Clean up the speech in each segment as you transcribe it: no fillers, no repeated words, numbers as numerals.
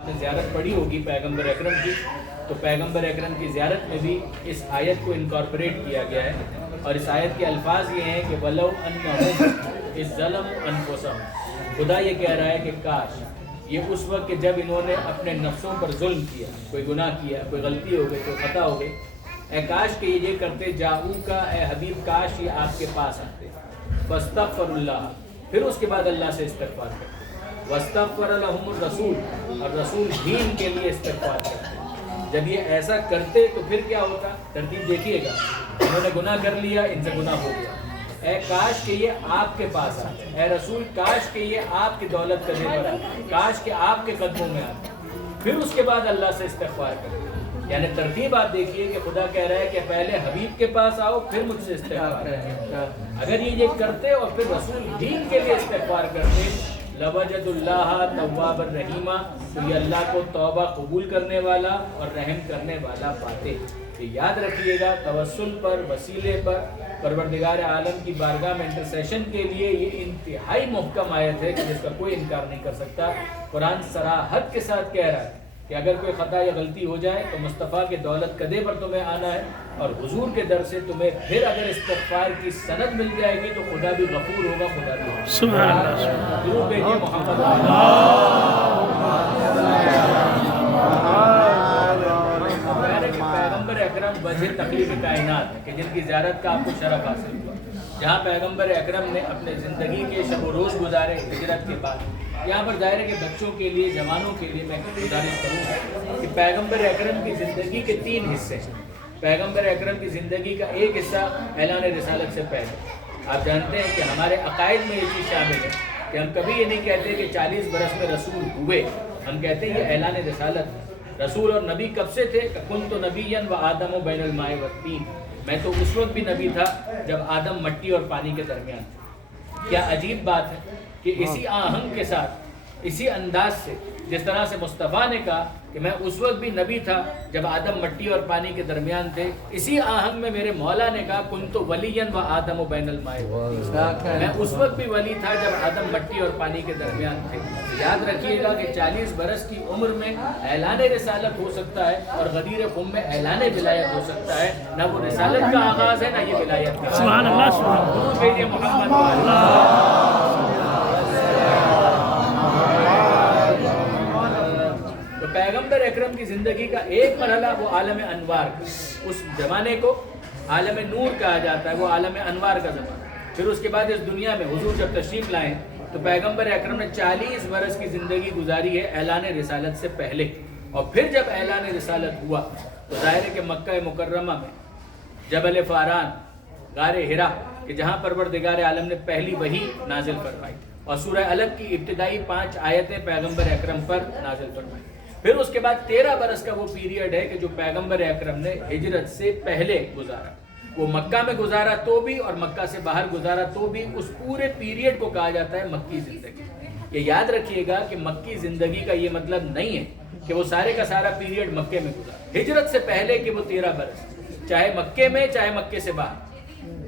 آپ نے زیارت پڑھی ہوگی پیغمبر اکرم کی، تو پیغمبر اکرم کی زیارت میں بھی اس آیت کو انکارپوریٹ کیا گیا ہے، اور اس آیت کے الفاظ یہ ہیں کہ وَلَوْ أَنَّهُمْ إِذْ ظَلَمُوا أَنفُسَهُمْ، خدا یہ کہہ رہا ہے کہ کاش یہ اس وقت کہ جب انہوں نے اپنے نفسوں پر ظلم کیا، کوئی گناہ کیا، کوئی غلطی ہو گئی، کوئی خطا ہو گئی، اے کاش کہ یہ کرتے جاؤکا، اے حبیب کاش یہ آپ کے پاس آتے، فاستغفر اللہ، پھر اس کے بعد اللہ سے استغفار کرتے، واستغفر لهم الرسول، اور رسول بھی ان کے لیے استغفار کرتے۔ جب یہ ایسا کرتے تو پھر کیا ہوتا؟ ترتیب دیکھیے گا، انہوں نے گناہ کر لیا، ان سے گناہ ہو گیا، اے کاش کہ یہ آپ کے پاس آتے، اے رسول کاش کہ یہ آپ کی دولت کرنے پر آتے، کاش کہ آپ کے قدموں میں آتے، پھر اس کے بعد اللہ سے استغفار کرتے۔ یعنی ترتیب آپ دیکھیے کہ خدا کہہ رہا ہے کہ پہلے حبیب کے پاس آؤ، پھر مجھ سے استغفار کرو۔ اگر یہ کرتے اور پھر رسول بھی ان کے لیے استغفار کرتے، لوجد اللہ توابا رحیما، تو یہ اللہ کو توبہ قبول کرنے والا اور رحم کرنے والا پاتے۔ یہ یاد رکھیے گا، توسل پر، وسیلے پر، پروردگار عالم کی بارگاہ میں انٹرسیشن کے لیے یہ انتہائی محکم آیت ہے کہ جس کا کوئی انکار نہیں کر سکتا۔ قرآن صراحت کے ساتھ کہہ رہا ہے کہ اگر کوئی خطا یا غلطی ہو جائے تو مصطفیٰ کے دولت قدے پر تمہیں آنا ہے، اور حضور کے در سے تمہیں پھر اگر استغفار کی سند مل جائے گی تو خدا بھی غفور ہوگا، خدا بھی غفور۔ سبحان اللہ، درود بھیجیے محمد پیغمبر اکرم وجہ تخلیق کائنات ہے کہ جن کی زیارت کا آپ کو شرف حاصل ہوا، جہاں پیغمبر اکرم نے اپنے زندگی کے شب و روز گزارے ہجرت کے بعد۔ یہاں پر ظاہر ہے کہ بچوں کے لیے، جوانوں کے لیے میں گزارش کروں گا کہ پیغمبر اکرم کی زندگی کے 3 حصے ہیں۔ پیغمبر اکرم کی زندگی کا ایک حصہ اعلان رسالت سے پہلے، آپ جانتے ہیں کہ ہمارے عقائد میں یہ چیز شامل ہے کہ ہم کبھی یہ نہیں کہتے کہ 40 برس میں رسول ہوئے، ہم کہتے ہیں یہ اعلان رسالت۔ رسول اور نبی کب سے تھے؟ کنت نبیا و آدم بین الماء والطین، میں تو اس وقت بھی نبی تھا جب آدم مٹی اور پانی کے درمیان تھے۔ کیا عجیب بات ہے کہ اسی آہنگ کے ساتھ، اسی انداز سے، جس طرح سے مصطفیٰ نے کہا کہ میں اس وقت بھی نبی تھا جب آدم مٹی اور پانی کے درمیان تھے، اسی آہنگ میں میرے مولا نے کہا کنت ولیا و آدم بین الماء والطین، میں اس وقت بھی ولی تھا جب آدم مٹی اور پانی کے درمیان تھے۔ یاد رکھیے گا کہ 40 برس کی عمر میں اعلان رسالت ہو سکتا ہے، اور غدیر خم میں اعلان ولایت ہو سکتا ہے۔ نہ وہ رسالت کا آغاز ہے، نہ یہ ولایت کا۔ سبحان اللہ، سبحان اللہ، محمد پیغمبر اکرم کی زندگی کا ایک مرحلہ وہ عالم انوار کا، اس زمانے کو عالم نور کہا جاتا ہے، وہ عالم انوار کا زمانہ۔ پھر اس کے بعد اس دنیا میں حضور جب تشریف لائیں تو پیغمبر اکرم نے 40 برس کی زندگی گزاری ہے اعلان رسالت سے پہلے، اور پھر جب اعلان رسالت ہوا تو ظاہر ہے کہ مکہ مکرمہ میں جبل فاران، غار حرا، کہ جہاں پروردگار عالم نے پہلی وحی نازل فرمائی، اور سورہ الگ کی ابتدائی 5 آیتیں پیغمبر اکرم پر نازل فرمائی۔ پھر اس کے بعد 13 برس کا وہ پیریڈ ہے کہ جو پیغمبر اکرم نے ہجرت سے پہلے گزارا، وہ مکہ میں گزارا تو بھی اور مکہ سے باہر گزارا تو بھی، اس پورے پیریڈ کو کہا جاتا ہے مکی زندگی۔ یہ یاد رکھیے گا کہ مکی زندگی کا یہ مطلب نہیں ہے کہ وہ سارے کا سارا پیریڈ مکے میں گزارا، ہجرت سے پہلے کہ وہ 13 برس، چاہے مکے میں چاہے مکے سے باہر۔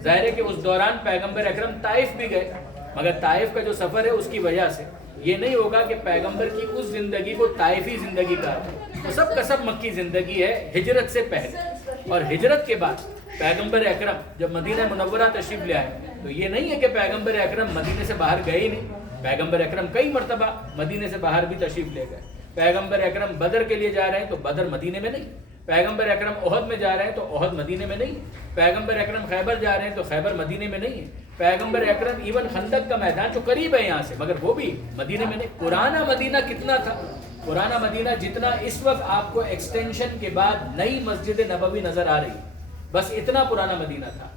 ظاہر ہے کہ اس دوران پیغمبر اکرم طائف بھی گئے، مگر طائف کا جو سفر ہے اس کی وجہ سے یہ نہیں ہوگا کہ پیغمبر کی اس زندگی کو طائفی زندگی کہا جائے، وہ سب کا سب مکی زندگی ہے ہجرت سے پہلے۔ اور ہجرت کے بعد پیغمبر اکرم جب مدینہ منورہ تشریف لے آئے تو یہ نہیں ہے کہ پیغمبر اکرم مدینے سے باہر گئے ہی نہیں، پیغمبر اکرم کئی مرتبہ مدینے سے باہر بھی تشریف لے گئے۔ پیغمبر اکرم بدر کے لیے جا رہے ہیں تو بدر مدینے میں نہیں، پیغمبر اکرم احد میں جا رہے ہیں تو احد مدینے میں نہیں، پیغمبر اکرم خیبر جا رہے ہیں تو خیبر مدینے میں نہیں ہے، پیغمبر اکرم ایون خندق کا میدان جو قریب ہے یہاں سے مگر وہ بھی مدینے میں نہیں۔ پرانا مدینہ کتنا تھا؟ پرانا مدینہ جتنا اس وقت آپ کو ایکسٹینشن کے بعد نئی مسجد نبوی نظر آ رہی، بس اتنا پرانا مدینہ تھا۔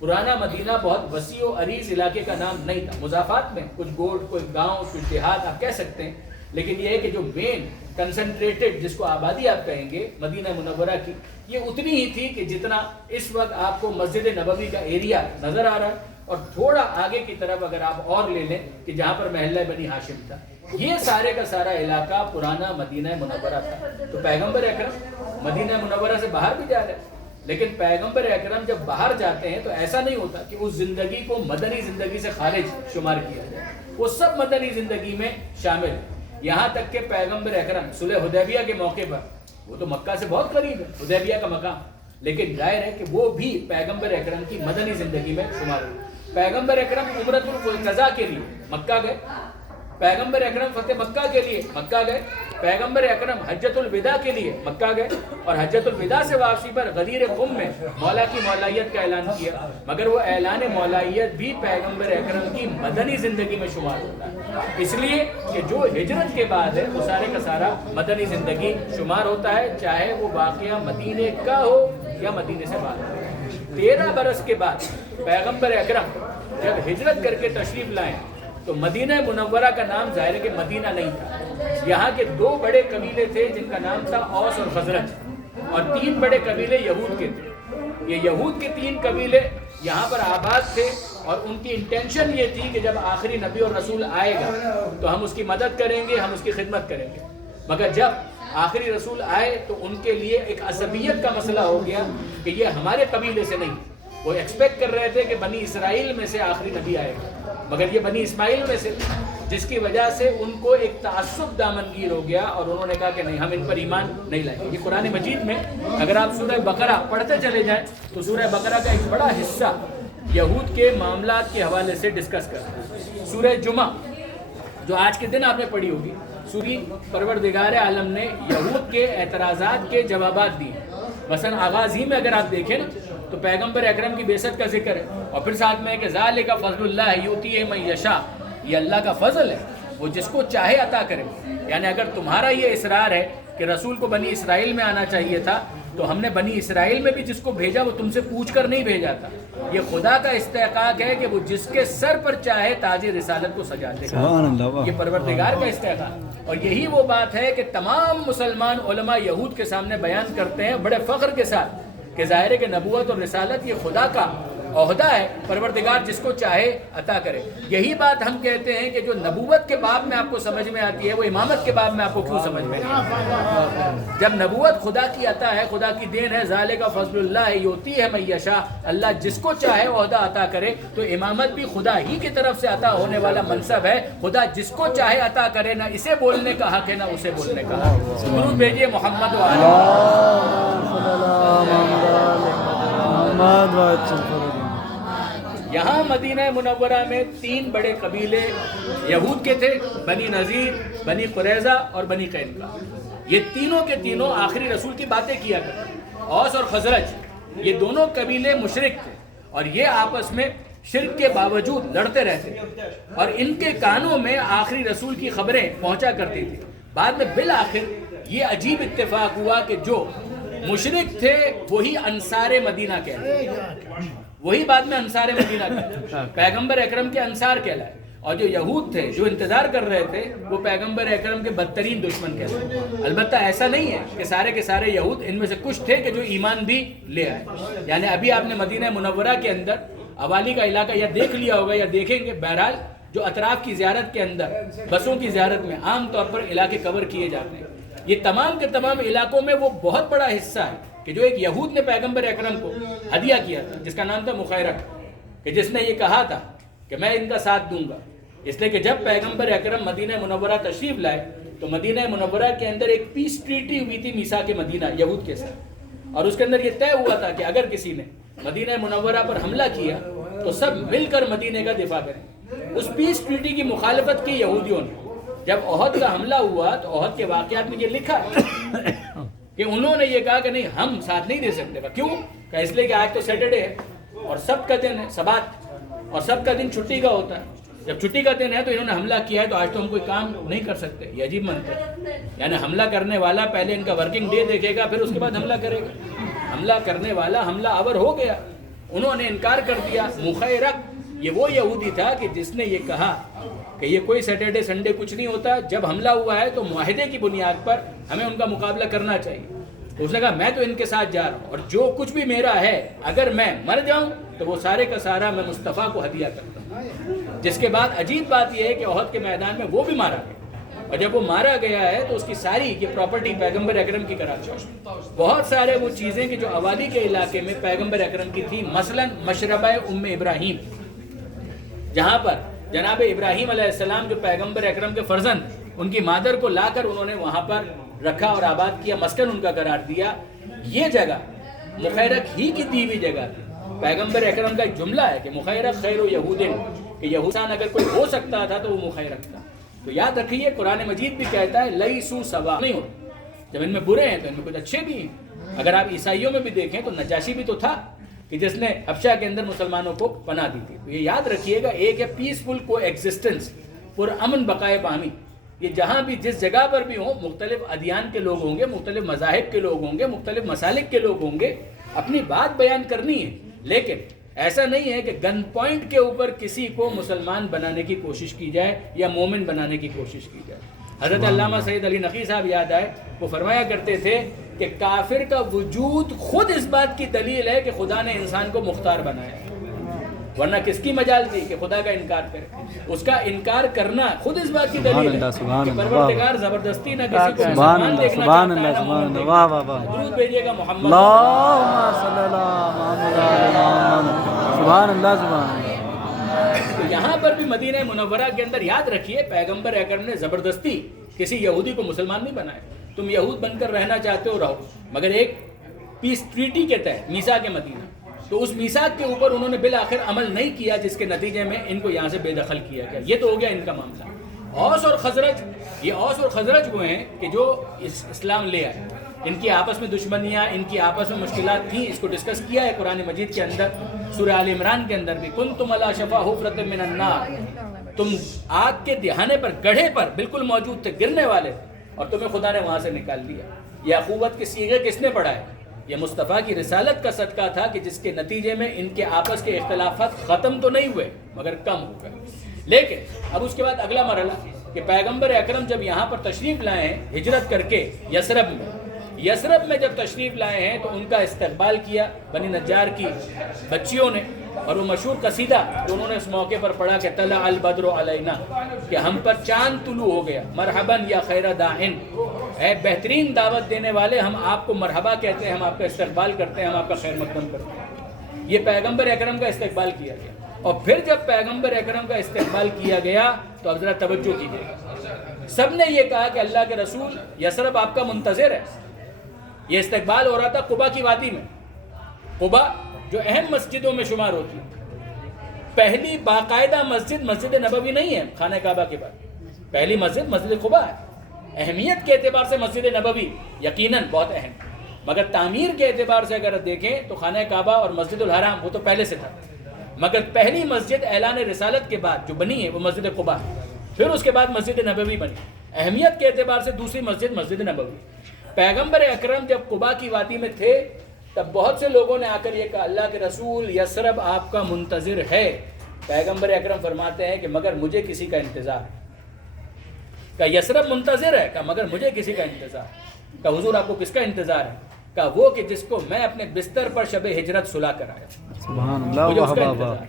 پرانا مدینہ بہت وسیع و عریض علاقے کا نام نہیں تھا، مضافات میں کچھ گوڑ، کوئی گاؤں، کچھ دیہات آپ کہہ سکتے ہیں، لیکن یہ ہے کہ جو مین کنسنٹریٹڈ جس کو آبادی آپ کہیں گے مدینہ منورہ کی، یہ اتنی ہی تھی کہ جتنا اس وقت آپ کو مسجد نبوی کا ایریا نظر آ رہا ہے، اور تھوڑا آگے کی طرف اگر آپ اور لے لیں کہ جہاں پر محلہ بنی ہاشم تھا، یہ سارے کا سارا علاقہ پرانا مدینہ منورہ تھا۔ تو پیغمبر اکرم مدینہ منورہ سے باہر بھی جا رہے ہیں، لیکن پیغمبر اکرم جب باہر جاتے ہیں تو ایسا نہیں ہوتا کہ اس زندگی کو مدنی زندگی سے خارج شمار کیا جائے، وہ سب مدنی زندگی میں شامل ہے۔ یہاں تک کہ پیغمبر اکرم صلح حدیبیہ کے موقع پر، وہ تو مکہ سے بہت قریب ہے حدیبیہ کا مقام، لیکن ظاہر ہے کہ وہ بھی پیغمبر اکرم کی مدنی زندگی میں شمار ہوئی۔ پیغمبر اکرم عمرۃ القضاء کے لیے مکہ گئے، پیغمبر اکرم فتح مکہ کے لیے مکہ گئے، پیغمبر اکرم حجۃ الوداع کے لیے مکہ گئے، اور حجۃ الوداع سے واپسی پر غدیر قم میں مولا کی مولائیت کا اعلان کیا، مگر وہ اعلان مولائیت بھی پیغمبر اکرم کی مدنی زندگی میں شمار ہوتا ہے، اس لیے کہ جو ہجرت کے بعد ہے وہ سارے کا سارا مدنی زندگی شمار ہوتا ہے، چاہے وہ واقعہ مدینے کا ہو یا مدینے سے باہر۔ 13 برس کے بعد پیغمبر اکرم جب ہجرت کر کے تشریف لائے تو مدینہ منورہ کا نام ظاہر ہے کہ مدینہ نہیں تھا، یہاں کے 2 بڑے قبیلے تھے جن کا نام تھا اوس اور خزرج، اور 3 بڑے قبیلے یہود کے تھے۔ یہ یہود کے 3 قبیلے یہاں پر آباد تھے، اور ان کی انٹینشن یہ تھی کہ جب آخری نبی اور رسول آئے گا تو ہم اس کی مدد کریں گے، ہم اس کی خدمت کریں گے، مگر جب آخری رسول آئے تو ان کے لیے ایک عصبیت کا مسئلہ ہو گیا کہ یہ ہمارے قبیلے سے نہیں، وہ ایکسپیکٹ کر رہے تھے کہ بنی اسرائیل میں سے آخری نبی آئے گا، مگر یہ بنی اسماعیل میں سے، جس کی وجہ سے ان کو ایک تعصب دامنگیر ہو گیا، اور انہوں نے کہا کہ نہیں، ہم ان پر ایمان نہیں لائیں گے۔ یہ قرآن مجید میں اگر آپ سورہ بقرہ پڑھتے چلے جائیں تو سورہ بقرہ کا ایک بڑا حصہ یہود کے معاملات کے حوالے سے ڈسکس کرتا ہے۔ سورہ جمعہ جو آج کے دن آپ نے پڑھی ہوگی، سوری پروردگار عالم نے یہود کے اعتراضات کے جوابات دیے۔ مثلا آغاز ہی میں اگر آپ دیکھیں نا تو پیغمبر اکرم کی بعثت کا ذکر ہے، اور پھر ساتھ میں ہے کہ ذالک فضل اللہ یؤتیہ من یشاء، یہ اللہ کا فضل ہے، وہ جس کو چاہے عطا کرے۔ یعنی اگر تمہارا یہ اصرار ہے کہ رسول کو بنی اسرائیل میں آنا چاہیے تھا، تو ہم نے بنی اسرائیل میں بھی جس کو بھیجا وہ تم سے پوچھ کر نہیں بھیجا تھا۔ یہ خدا کا استحقاق ہے کہ وہ جس کے سر پر چاہے تاج رسالت کو سجا دے گا، یہ پروردگار کا استحقاق۔ اور یہی وہ بات ہے کہ تمام مسلمان علماء یہود کے سامنے بیان کرتے ہیں بڑے فخر کے ساتھ کہ ظاہر ہے کہ نبوت اور رسالت یہ خدا کا عہدہ ہے، پروردگار جس کو چاہے عطا کرے۔ یہی بات ہم کہتے ہیں کہ جو نبوت کے باب میں آپ کو سمجھ میں آتی ہے وہ امامت کے باب میں آپ کو کیوں سمجھ میں نہیں آتی؟ جب نبوت خدا کی عطا ہے، خدا کی دین ہے، ذالک فضل اللہ یؤتیہ من یشاء، اللہ جس کو چاہے عہدہ عطا کرے، تو امامت بھی خدا ہی کی طرف سے عطا ہونے والا منصب ہے۔ خدا جس کو چاہے عطا کرے، نہ اسے بولنے کا حق ہے نہ اسے بولنے کا حق۔ درود بھیجیے محمد و یہاں مدینہ منورہ میں 3 بڑے قبیلے یہود کے تھے، بنی نذیر، بنی قریظہ اور بنی قینقاع۔ یہ تینوں کے تینوں آخری رسول کی باتیں کیا کرتے۔ اوس اور خزرج یہ دونوں قبیلے مشرک تھے، اور یہ آپس میں شرک کے باوجود لڑتے رہتے، اور ان کے کانوں میں آخری رسول کی خبریں پہنچا کرتی تھی۔ بعد میں بالآخر یہ عجیب اتفاق ہوا کہ جو مشرک تھے وہی انصار مدینہ کہلائے، وہی بعد میں انصار مدینہ کہلائے، پیغمبر اکرم کے انصار کہلائے، اور جو یہود تھے جو انتظار کر رہے تھے وہ پیغمبر اکرم کے بدترین دشمن کہلائے۔ البتہ ایسا نہیں ہے کہ سارے کے سارے یہود، ان میں سے کچھ تھے کہ جو ایمان بھی لے آئے۔ یعنی ابھی آپ نے مدینہ منورہ کے اندر اوالی کا علاقہ یا دیکھ لیا ہوگا یا دیکھیں گے، بہرحال جو اطراف کی زیارت کے اندر بسوں کی زیارت میں عام طور پر علاقے کور کیے جاتے ہیں، یہ تمام کے تمام علاقوں میں وہ بہت بڑا حصہ ہے کہ جو ایک یہود نے پیغمبر اکرم کو ہدیہ کیا تھا، جس کا نام تھا مخیرق، کہ جس نے یہ کہا تھا کہ میں ان کا ساتھ دوں گا۔ اس لیے کہ جب پیغمبر اکرم مدینہ منورہ تشریف لائے تو مدینہ منورہ کے اندر ایک پیس ٹریٹی ہوئی تھی میثاق مدینہ یہود کے ساتھ، اور اس کے اندر یہ طے ہوا تھا کہ اگر کسی نے مدینہ منورہ پر حملہ کیا تو سب مل کر مدینہ کا دفاع کریں۔ اس پیس ٹریٹی کی مخالفت کی یہودیوں نے۔ جب احد کا حملہ ہوا تو احد کے واقعات میں یہ لکھا کہ انہوں نے یہ کہا کہ نہیں، ہم ساتھ نہیں دے سکتے۔ کیوں؟ کہ اس لیے کہ آج تو سیٹرڈے ہے اور سب کا دن ہے، سبات، اور سب کا دن چھٹی کا ہوتا ہے۔ جب چھٹی کا دن ہے تو انہوں نے حملہ کیا ہے تو آج تو ہم کوئی کام نہیں کر سکتے۔ یہ عجیب منطق ہے، یعنی حملہ کرنے والا پہلے ان کا ورکنگ ڈے دیکھے گا پھر اس کے بعد حملہ کرے گا۔ حملہ کرنے والا حملہ آور ہو گیا، انہوں نے انکار کر دیا۔ مخیرق یہ وہ یہودی تھا کہ جس نے یہ کہا کہ یہ کوئی سیٹرڈے سنڈے کچھ نہیں ہوتا، جب حملہ ہوا ہے تو معاہدے کی بنیاد پر ہمیں ان کا مقابلہ کرنا چاہیے۔ اس نے کہا میں تو ان کے ساتھ جا رہا ہوں، اور جو کچھ بھی میرا ہے اگر میں مر جاؤں تو وہ سارے کا سارا میں مصطفیٰ کو ہدیہ کرتا ہوں۔ جس کے بعد عجیب بات یہ ہے کہ احد کے میدان میں وہ بھی مارا گیا، اور جب وہ مارا گیا ہے تو اس کی ساری یہ پراپرٹی پیغمبر اکرم کی قرار چڑھی۔ بہت سارے وہ چیزیں کہ جو اوالی کے علاقے میں پیغمبر اکرم کی تھی، مثلا مشربہ ام ابراہیم، جہاں پر جناب ابراہیم علیہ السلام جو پیغمبر اکرم کے فرزند، ان کی مادر کو لا کر انہوں نے وہاں پر رکھا اور آباد کیا، مسکن ان کا قرار دیا. یہ جگہ مخیرق ہی کی دی ہوئی جگہ تھی. پیغمبر اکرم کا ایک جملہ ہے کہ مخیرق خیر و یہودن، کہ یہودان اگر کوئی ہو سکتا تھا تو وہ مخیرق تھا. تو یاد رکھیے قرآن مجید بھی کہتا ہے لیسو سوا، نہیں ہو. جب ان میں برے ہیں تو ان میں کچھ اچھے بھی ہیں. اگر آپ عیسائیوں میں بھی دیکھیں تو نجاشی بھی تو تھا کہ جس نے حبشہ کے اندر مسلمانوں کو پناہ دی تھی. تو یہ یاد رکھیے گا، ایک ہے پیسفل کو ایگزسٹنس، پرامن بقائے باہمی. یہ جہاں بھی جس جگہ پر بھی ہوں، مختلف ادیان کے لوگ ہوں گے، مختلف مذاہب کے لوگ ہوں گے، مختلف مسالک کے لوگ ہوں گے، اپنی بات بیان کرنی ہے. لیکن ایسا نہیں ہے کہ گن پوائنٹ کے اوپر کسی کو مسلمان بنانے کی کوشش کی جائے یا مومن بنانے کی کوشش کی جائے. حضرت علامہ سید علی نقی صاحب یاد آئے، وہ فرمایا کرتے تھے کہ کافر کا وجود خود اس بات کی دلیل ہے کہ خدا نے انسان کو مختار بنایا ہے، ورنہ کس کی مجال تھی کہ خدا کا انکار کرے. اس کا انکار کرنا خود اس بات کی دلیل ہے کہ پروردگار زبردستی نہ کسی کو مسلمان دیکھنا چاہتا ہے نہ مومن دیکھنا. درود بھیجیے گا محمد. اللہم صلی اللہ محمد. سبحان اللہ سبحان اللہ. تو یہاں پر بھی مدینہ منورہ کے اندر یاد رکھیے پیغمبر اکرم نے زبردستی کسی یہودی کو مسلمان نہیں بنایا. تم یہود بن کر رہنا چاہتے ہو رہو، مگر ایک پیس ٹریٹی کے تحت میثاق مدینہ، تو اس میثاق کے اوپر انہوں نے بالآخر عمل نہیں کیا، جس کے نتیجے میں ان کو یہاں سے بے دخل کیا گیا. یہ تو ہو گیا ان کا معاملہ. اوس اور خزرج، یہ اوس اور خزرج وہ ہیں کہ جو اسلام لے آئے. ان کی آپس میں دشمنیاں، ان کی آپس میں مشکلات تھیں. اس کو ڈسکس کیا ہے قرآن مجید کے اندر، سورہ آل عمران کے اندر بھی. کنتم علی شفا حفرۃ من النار، تم آگ کے دہانے پر، گڑھے پر بالکل موجود تھے، گرنے والے تھے، اور تمہیں خدا نے وہاں سے نکال دیا. یہ اخوت کے صیغے کس نے پڑھائے؟ یہ مصطفیٰ کی رسالت کا صدقہ تھا کہ جس کے نتیجے میں ان کے آپس کے اختلافات ختم تو نہیں ہوئے مگر کم ہو گئے. لیکن اب اس کے بعد اگلا مرحلہ کہ پیغمبر اکرم جب یہاں پر تشریف لائے ہیں ہجرت کر کے یثرب میں جب تشریف لائے ہیں تو ان کا استقبال کیا بنی نجار کی بچیوں نے. اور وہ مشہور قصیدہ جو انہوں نے اس موقع پر پڑھا کہ طلع البدر علینا، کہ ہم پر چاند طلوع ہو گیا. مرحباً یا خیر داعن، اے بہترین دعوت دینے والے، ہم آپ کو مرحبا کہتے ہیں، ہم آپ کا استقبال کرتے ہیں، ہم آپ کا خیر مقدم کرتے ہیں. یہ پیغمبر اکرم کا استقبال کیا گیا. اور پھر جب پیغمبر اکرم کا استقبال کیا گیا تو اب ذرا توجہ کیجیے. سب نے یہ کہا کہ اللہ کے رسول یثرب آپ کا منتظر ہے. یہ استقبال ہو رہا تھا قبا کی وادی میں. قبا جو اہم مسجدوں میں شمار ہوتی ہے، پہلی باقاعدہ مسجد مسجد نبوی نہیں ہے خانہ کعبہ کے بعد. پہلی مسجد مسجد قبا ہے. اہمیت کے اعتبار سے مسجد نبوی یقیناً بہت اہم، مگر تعمیر کے اعتبار سے اگر دیکھیں تو خانہ کعبہ اور مسجد الحرام وہ تو پہلے سے تھا. مگر پہلی مسجد اعلان رسالت کے بعد جو بنی ہے وہ مسجد قبا ہے. پھر اس کے بعد مسجد نبوی بنی. اہمیت کے اعتبار سے دوسری مسجد مسجد نبوی. پیغمبر اکرم جب قبا کی وادی میں تھے تب بہت سے لوگوں نے آ کر یہ کہا اللہ کے رسول یثرب آپ کا منتظر ہے. پیغمبر اکرم فرماتے ہیں کہ مگر مجھے کسی کا انتظار ہے. کہ یثرب منتظر ہے، کہ مگر مجھے کسی کا انتظار ہے. کہ حضور آپ کو کس کا انتظار ہے؟ کہ وہ کہ جس کو میں اپنے بستر پر شب ہجرت سلا کر آیا. سبحان اللہ. مجھے اس کا انتظار ہے.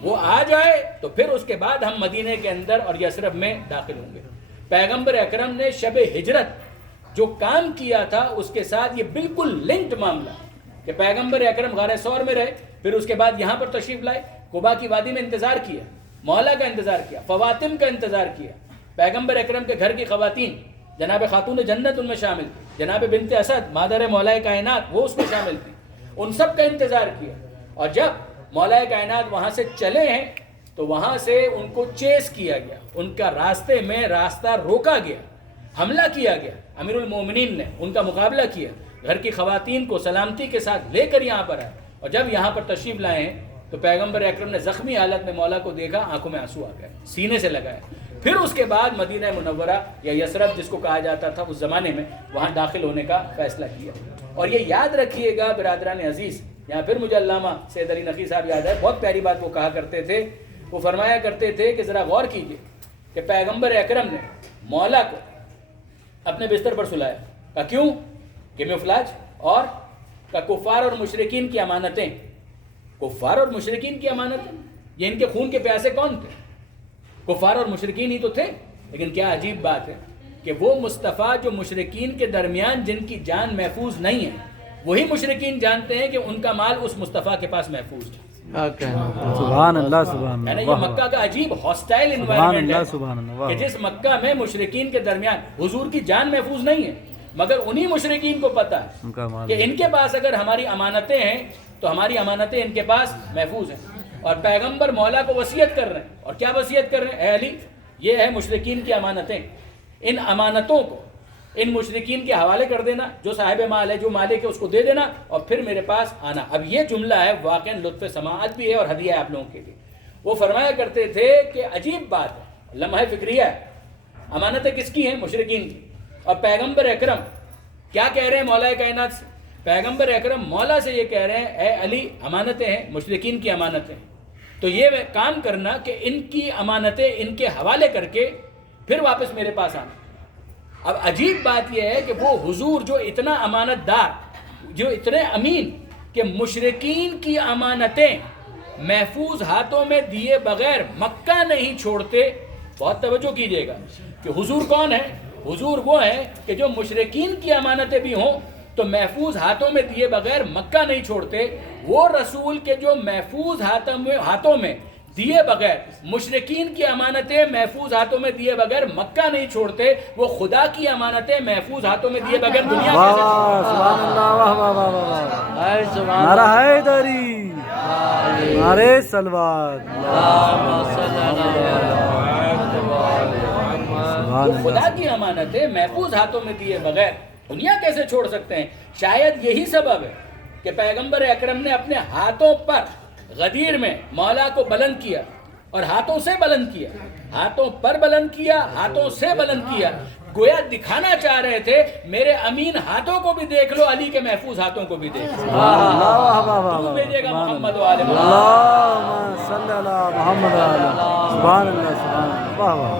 وہ آ جائے تو پھر اس کے بعد ہم مدینے کے اندر اور یثرب میں داخل ہوں گے. پیغمبر اکرم نے شب ہجرت جو کام کیا تھا اس کے ساتھ یہ بالکل لنکڈ معاملہ کہ پیغمبر اکرم غار ثور میں رہے، پھر اس کے بعد یہاں پر تشریف لائے، قبا کی وادی میں انتظار کیا، مولا کا انتظار کیا، فواتم کا انتظار کیا. پیغمبر اکرم کے گھر کی خواتین جناب خاتون جنت ان میں شامل تھی، جناب بنت اسد مادر مولا کائنات وہ اس میں شامل تھی. ان سب کا انتظار کیا. اور جب مولا کائنات وہاں سے چلے ہیں تو وہاں سے ان کو چیس کیا گیا، ان کا راستے میں راستہ روکا گیا، حملہ کیا گیا. امیر المومنین نے ان کا مقابلہ کیا، گھر کی خواتین کو سلامتی کے ساتھ لے کر یہاں پر آئے. اور جب یہاں پر تشریف لائے ہیں تو پیغمبر اکرم نے زخمی حالت میں مولا کو دیکھا، آنکھوں میں آنسو آ گئے، سینے سے لگایا. پھر اس کے بعد مدینہ منورہ یا یثرب جس کو کہا جاتا تھا اس زمانے میں، وہاں داخل ہونے کا فیصلہ کیا. اور یہ یاد رکھیے گا برادران عزیز، یہاں پھر مجھے علامہ سید علی نقی صاحب یاد ہے، بہت پیاری بات وہ کہا کرتے تھے. وہ فرمایا کرتے تھے کہ ذرا غور کیجیے کہ پیغمبر اکرم نے مولا کو اپنے بستر پر سلایا. کہ کیوں؟ کہ کیموفلاج اور کہ کفار اور مشرکین کی امانتیں. کفار اور مشرکین کی امانتیں، یہ ان کے خون کے پیاسے کون تھے؟ کفار اور مشرکین ہی تو تھے. لیکن کیا عجیب بات ہے کہ وہ مصطفیٰ جو مشرکین کے درمیان جن کی جان محفوظ نہیں ہے، وہی مشرکین جانتے ہیں کہ ان کا مال اس مصطفیٰ کے پاس محفوظ ہے. سبحان اللہ سبحان یعنی اللہ یہ مکہ کا عجیب ہاسٹائل سبحان انوائرمنٹ اللہ ہے سبحان اللہ کہ جس مکہ میں مشرکین کے درمیان حضور کی جان محفوظ نہیں ہے، مگر انہی مشرکین کو پتہ ہے ان کا مال کہ ان کے پاس اگر ہماری امانتیں ہیں تو ہماری امانتیں ان کے پاس محفوظ ہیں، اور پیغمبر مولا کو وصیت کر رہے ہیں. اور کیا وصیت کر رہے ہیں؟ اے علی، یہ ہے مشرکین کی امانتیں، ان امانتوں کو ان مشرکین کے حوالے کر دینا، جو صاحب مال ہے، جو مالک ہے، اس کو دے دینا، اور پھر میرے پاس آنا. اب یہ جملہ ہے واقعا لطف سماعت بھی ہے اور ہدیہ ہے آپ لوگوں کے لیے. وہ فرمایا کرتے تھے کہ عجیب بات ہے، لمحہ فکریہ ہے، امانتیں کس کی ہیں؟ مشرکین کی. اور پیغمبر اکرم کیا کہہ رہے ہیں مولا کائنات سے؟ پیغمبر اکرم مولا سے یہ کہہ رہے ہیں اے علی، امانتیں ہیں، مشرکین کی امانتیں، تو یہ کام کرنا کہ ان کی امانتیں ان کے حوالے کر کے پھر واپس میرے پاس آنا. اب عجیب بات یہ ہے کہ وہ حضور جو اتنا امانت دار، جو اتنے امین کہ مشرکین کی امانتیں محفوظ ہاتھوں میں دیے بغیر مکہ نہیں چھوڑتے. بہت توجہ کیجئے گا کہ حضور کون ہے؟ حضور وہ ہے کہ جو مشرکین کی امانتیں بھی ہوں تو محفوظ ہاتھوں میں دیے بغیر مکہ نہیں چھوڑتے. وہ رسول کے جو محفوظ ہاتھوں میں دیے بغیر مشرکین کی امانتیں محفوظ ہاتھوں میں دیے بغیر مکہ نہیں چھوڑتے، وہ خدا کی امانتیں محفوظ ہاتھوں میں دیے بغیر دنیا واہ سے سبحان اللہ، واہ واہ واہ واہ، نعرہ حیدری، نعرہ صلوات، وہ خدا کی امانتیں محفوظ ہاتھوں میں دیے بغیر دنیا کیسے چھوڑ سکتے ہیں؟ شاید یہی سبب ہے کہ پیغمبر اکرم نے اپنے ہاتھوں پر غدیر میں مولا کو بلند کیا، اور ہاتھوں سے بلند کیا، ہاتھوں پر بلند کیا، ہاتھوں سے بلند کیا. گویا دکھانا چاہ رہے تھے میرے امین ہاتھوں کو بھی دیکھ لو، علی کے محفوظ ہاتھوں کو بھی دیکھ لو. تم بھیجے گا محمد و آل محمد. اللہم صلی اللہ محمد سبحان اللہ سبحان اللہ، واہ واہ.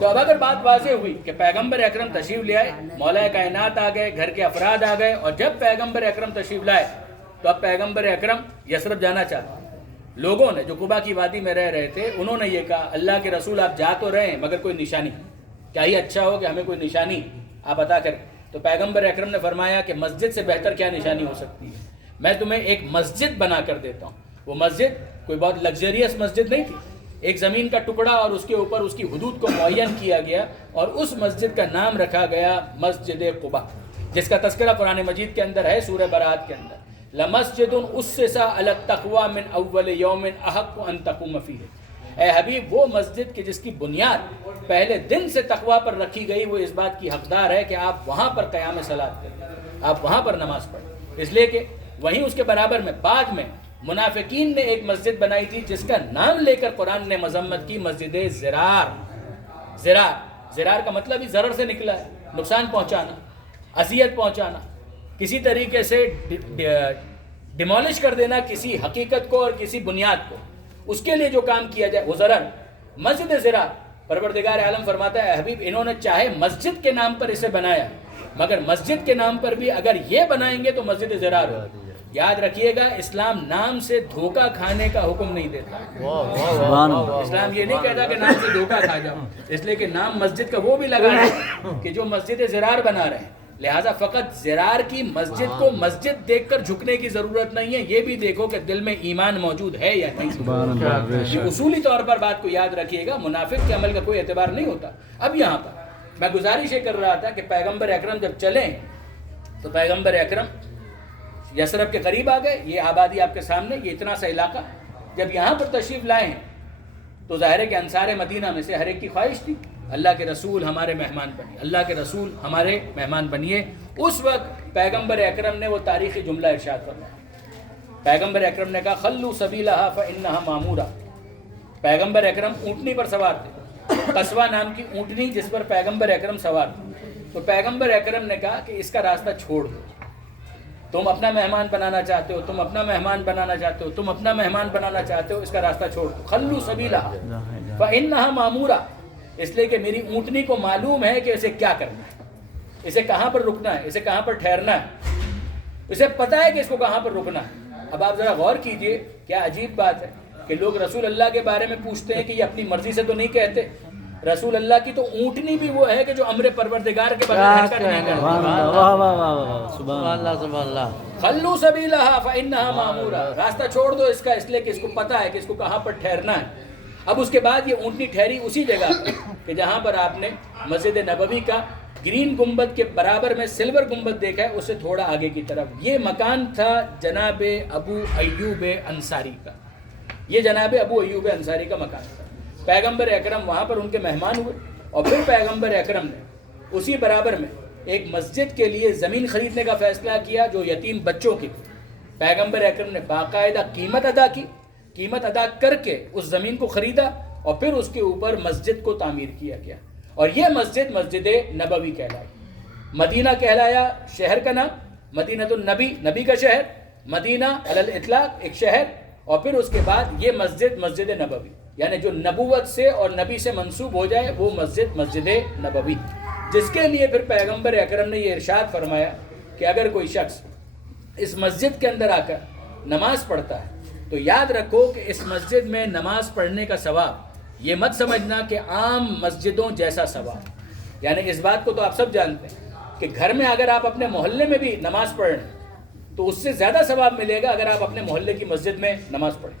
تو اب اگر بات واضح ہوئی کہ پیغمبر اکرم تشریف لے آئے، مولا کائنات آ گئے، گھر کے افراد آ گئے، اور جب پیغمبر اکرم تشریف لائے تو اب پیغمبر اکرم یثرب جانا چاہتے. لوگوں نے جو قبا کی وادی میں رہ رہے تھے انہوں نے یہ کہا اللہ کے رسول آپ جا تو رہے ہیں مگر کوئی نشانی، کیا ہی اچھا ہو کہ ہمیں کوئی نشانی آپ عطا کریں. تو پیغمبر اکرم نے فرمایا کہ مسجد سے بہتر کیا نشانی ہو سکتی ہے، میں تمہیں ایک مسجد بنا کر دیتا ہوں. وہ مسجد کوئی بہت لگزریس مسجد نہیں تھی، ایک زمین کا ٹکڑا اور اس کے اوپر اس کی حدود کو معین کیا گیا، اور اس مسجد کا نام رکھا گیا مسجد قباء، جس کا تذکرہ قرآن مجید کے اندر ہے سورہ برات کے اندر. لمسجد اسس علی التقوی من اول یوم احق ان تقوم فیہ. اے حبیب، وہ مسجد کی جس کی بنیاد پہلے دن سے تقوی پر رکھی گئی، وہ اس بات کی حقدار ہے کہ آپ وہاں پر قیام صلاۃ کریں، آپ وہاں پر نماز پڑھیں. اس لیے کہ وہیں اس کے برابر میں بعد میں منافقین نے ایک مسجد بنائی تھی جس کا نام لے کر قرآن نے مذمت کی، مسجد زرار. زرار کا مطلب ہی ضرر سے نکلا ہے، نقصان پہنچانا، اذیت پہنچانا، کسی طریقے سے ڈیمولش کر دینا کسی حقیقت کو اور کسی بنیاد کو. اس کے لیے جو کام کیا جائے وہ ضرر. مسجد زرار، پروردگار عالم فرماتا ہے حبیب انہوں نے چاہے مسجد کے نام پر اسے بنایا، مگر مسجد کے نام پر بھی اگر یہ بنائیں گے تو مسجد زرار ہو. یاد رکھیے گا اسلام نام سے دھوکہ کھانے کا حکم نہیں دیتا. اسلام یہ نہیں کہتا کہ نام سے دھوکہ کھا جاؤ، اس لیے کہ نام مسجد کا وہ بھی لگا ہے کہ جو مسجد زرار بنا رہے ہیں. لہٰذا فقط زرار کی مسجد کو مسجد دیکھ کر جھکنے کی ضرورت نہیں ہے، یہ بھی دیکھو کہ دل میں ایمان موجود ہے یا نہیں. اصولی طور پر بات کو یاد رکھیے گا، منافق کے عمل کا کوئی اعتبار نہیں ہوتا. اب یہاں پر میں گزارش یہ کر رہا تھا کہ پیغمبر اکرم جب چلیں تو پیغمبر اکرم یثرب کے قریب آ گئے. یہ آبادی آپ کے سامنے، یہ اتنا سا علاقہ، جب یہاں پر تشریف لائے ہیں تو ظاہر ہے کہ انصار مدینہ میں سے ہر ایک کی خواہش تھی اللہ کے رسول ہمارے مہمان بنیے، اللہ کے رسول ہمارے مہمان بنیے. اس وقت پیغمبر اکرم نے وہ تاریخی جملہ ارشاد فرمایا. پیغمبر اکرم نے کہا خلو سبیلہا فانہا معمورہ. پیغمبر اکرم اونٹنی پر سوار تھے، قصوہ نام کی اونٹنی جس پر پیغمبر اکرم سوار تھے. تو پیغمبر اکرم نے کہا کہ اس کا راستہ چھوڑ دو، تم اپنا مہمان بنانا چاہتے ہو، تم اپنا مہمان بنانا چاہتے ہو، تم اپنا مہمان بنانا چاہتے ہو، اس کا راستہ چھوڑ دو. خلو سبیلہا فانہا معمورہ، اس لیے کہ میری اونٹنی کو معلوم ہے کہ اسے کیا کرنا ہے، اسے کہاں پر رکنا ہے، اسے کہاں پر ٹھہرنا ہے، اسے پتہ ہے کہ اس کو کہاں پر رکنا ہے. اب آپ ذرا غور کیجئے، کیا عجیب بات ہے کہ لوگ رسول اللہ کے بارے میں پوچھتے ہیں کہ یہ اپنی مرضی سے تو نہیں کہتے، رسول اللہ کی تو اونٹنی بھی وہ ہے کہ جو امر پروردگار کے بغیر حرکت نہیں کرتی. سبحان اللہ، واہ واہ واہ واہ، سبحان اللہ، سبحان اللہ. خلو سبیلہا فإنہا مامورا، راستہ چھوڑ دو اس کا، اس لیے کہ اس کو پتہ ہے کہ اس کو کہاں پر ٹھہرنا ہے. اب اس کے بعد یہ اونٹنی ٹھہری اسی جگہ پر کہ جہاں پر آپ نے مسجد نبوی کا گرین گنبد کے برابر میں سلور گنبد دیکھا ہے، اس سے تھوڑا آگے کی طرف. یہ مکان تھا جناب ابو ایوب انصاری کا، یہ جناب ابو ایوب انصاری کا مکان تھا. پیغمبر اکرم وہاں پر ان کے مہمان ہوئے اور پھر پیغمبر اکرم نے اسی برابر میں ایک مسجد کے لیے زمین خریدنے کا فیصلہ کیا جو یتیم بچوں کی تھی. پیغمبر اکرم نے باقاعدہ قیمت ادا کی، قیمت ادا کر کے اس زمین کو خریدا اور پھر اس کے اوپر مسجد کو تعمیر کیا گیا. اور یہ مسجد مسجد نبوی کہلائی. مدینہ کہلایا شہر کا نام، مدینہ النبی، نبی کا شہر، مدینہ علی الاطلاق ایک شہر، اور پھر اس کے بعد یہ مسجد مسجد نبوی، یعنی جو نبوت سے اور نبی سے منسوب ہو جائے وہ مسجد مسجد نبوی، جس کے لیے پھر پیغمبر اکرم نے یہ ارشاد فرمایا کہ اگر کوئی شخص اس مسجد کے اندر آ کر نماز پڑھتا ہے تو یاد رکھو کہ اس مسجد میں نماز پڑھنے کا ثواب یہ مت سمجھنا کہ عام مسجدوں جیسا ثواب. یعنی اس بات کو تو آپ سب جانتے ہیں کہ گھر میں اگر آپ اپنے محلے میں بھی نماز پڑھ رہے ہیں تو اس سے زیادہ ثواب ملے گا اگر آپ اپنے محلے کی مسجد میں نماز پڑھیں.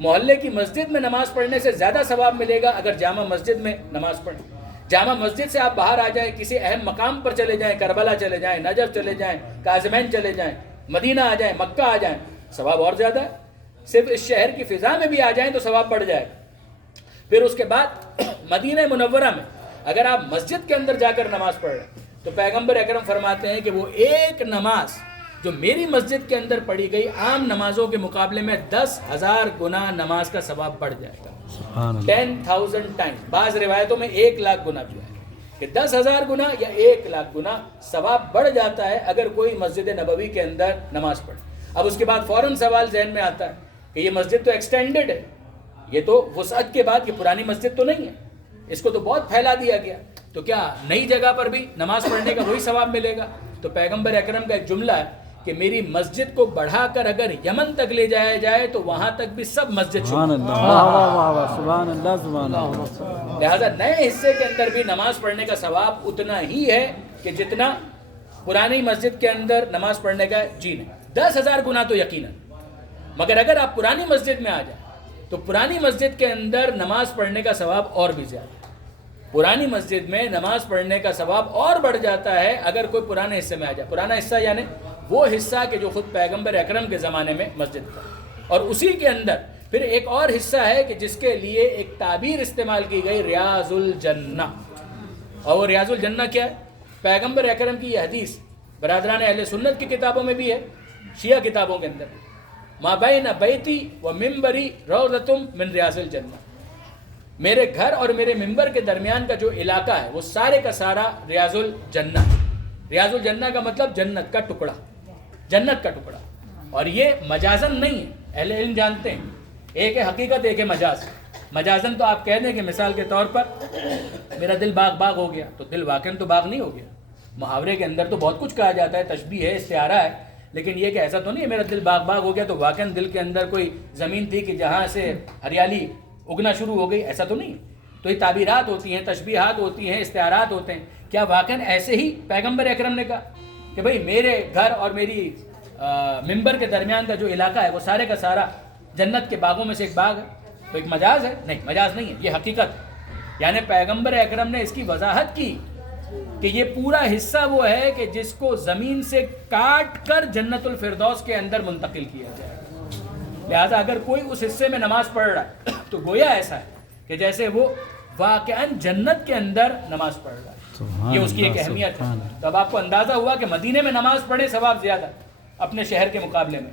محلے کی مسجد میں نماز پڑھنے سے زیادہ ثواب ملے گا اگر جامع مسجد میں نماز پڑھیں. جامع مسجد سے آپ باہر آ جائیں، کسی اہم مقام پر چلے جائیں، کربلا چلے جائیں، نجف چلے جائیں، کاظمین چلے جائیں، مدینہ آ جائیں، مکہ آ جائیں، ثواب اور زیادہ ہے. صرف اس شہر کی فضا میں بھی آ جائیں تو ثواب بڑھ جائے. پھر اس کے بعد مدینہ منورہ میں اگر آپ مسجد کے اندر جا کر نماز پڑھ رہے ہیں تو پیغمبر اکرم فرماتے ہیں کہ وہ ایک نماز جو میری مسجد کے اندر پڑھی گئی عام نمازوں کے مقابلے میں 10,000 گنا نماز کا ثواب بڑھ جائے گا. 10,000 ٹائمز، بعض روایتوں میں 1,00,000 گنا بھی ہے کہ 10,000 گنا یا 1,00,000 گنا ثواب بڑھ جاتا ہے اگر کوئی مسجد نبوی کے اندر نماز پڑھے. اب اس کے بعد فوراً سوال ذہن میں آتا ہے کہ یہ مسجد تو ایکسٹینڈڈ ہے، یہ تو وسعت کے بعد، یہ پرانی مسجد تو نہیں ہے، اس کو تو بہت پھیلا دیا گیا، تو کیا نئی جگہ پر بھی نماز پڑھنے کا وہی ثواب ملے گا؟ تو پیغمبر اکرم کا ایک جملہ ہے کہ میری مسجد کو بڑھا کر اگر یمن تک لے جایا جائے تو وہاں تک بھی سب مسجد سبحان اللہ، واہ واہ واہ واہ، سبحان اللہ، سبحان اللہ. لہٰذا نئے حصے کے اندر بھی نماز پڑھنے کا ثواب اتنا ہی ہے کہ جتنا پرانی مسجد کے اندر نماز پڑھنے کا جی نہیں. 10,000 گنا تو یقیناً، مگر اگر آپ پرانی مسجد میں آ جائیں تو پرانی مسجد کے اندر نماز پڑھنے کا ثواب اور بھی زیادہ. پرانی مسجد میں نماز پڑھنے کا ثواب اور بڑھ جاتا ہے اگر کوئی پرانے حصے میں آ جائے. پرانا حصہ یعنی وہ حصہ کہ جو خود پیغمبر اکرم کے زمانے میں مسجد تھا. اور اسی کے اندر پھر ایک اور حصہ ہے کہ جس کے لیے ایک تعبیر استعمال کی گئی، ریاض الجنہ. اور وہ ریاض الجنہ کیا ہے؟ پیغمبر اکرم کی یہ حدیث برادران اہل سنت کی کتابوں میں بھی ہے، شیعہ کتابوں کے اندر، ما بین بیتی و ممبری روضۃ من ریاض الجنہ. میرے گھر اور میرے ممبر کے درمیان کا جو علاقہ ہے وہ سارے کا سارا ریاض الجنہ. ریاض الجنہ کا مطلب جنت کا ٹکڑا، جنت کا ٹکڑا. اور یہ مجازن نہیں ہے، اہل علم جانتے ہیں، ایک ہے حقیقت، ایک ہے مجاز. مجازن تو آپ کہہ دیں کہ مثال کے طور پر میرا دل باغ باغ ہو گیا، تو دل واقعاً تو باغ نہیں ہو گیا. محاورے کے اندر تو بہت کچھ کہا جاتا ہے، تشبیہ ہے، استعارہ ہے، لیکن یہ کہ ایسا تو نہیں ہے میرا دل باغ باغ ہو گیا تو واقعاً دل کے اندر کوئی زمین تھی کہ جہاں سے ہریالی اگنا شروع ہو گئی، ایسا تو نہیں. تو یہ تعبیرات ہوتی ہیں، تشبیہات ہوتی ہیں، استعارات ہوتے ہیں. کیا واقعاً ایسے ہی پیغمبر اکرم نے کہا کہ بھئی میرے گھر اور میری ممبر کے درمیان کا جو علاقہ ہے وہ سارے کا سارا جنت کے باغوں میں سے ایک باغ ہے؟ تو ایک مجاز ہے؟ نہیں، مجاز نہیں ہے، یہ حقیقت ہے. یعنی پیغمبر اکرم نے اس کی وضاحت کی کہ یہ پورا حصہ وہ ہے کہ جس کو زمین سے کاٹ کر جنت الفردوس کے اندر منتقل کیا جائے. لہذا اگر کوئی اس حصے میں نماز پڑھ رہا ہے تو گویا ایسا ہے کہ جیسے وہ واقعاً جنت کے اندر نماز پڑھ رہا ہے. یہ اس کی ایک اہمیت ہے. تو اب آپ کو اندازہ ہوا کہ مدینے میں نماز پڑھے ثواب زیادہ اپنے شہر کے مقابلے میں.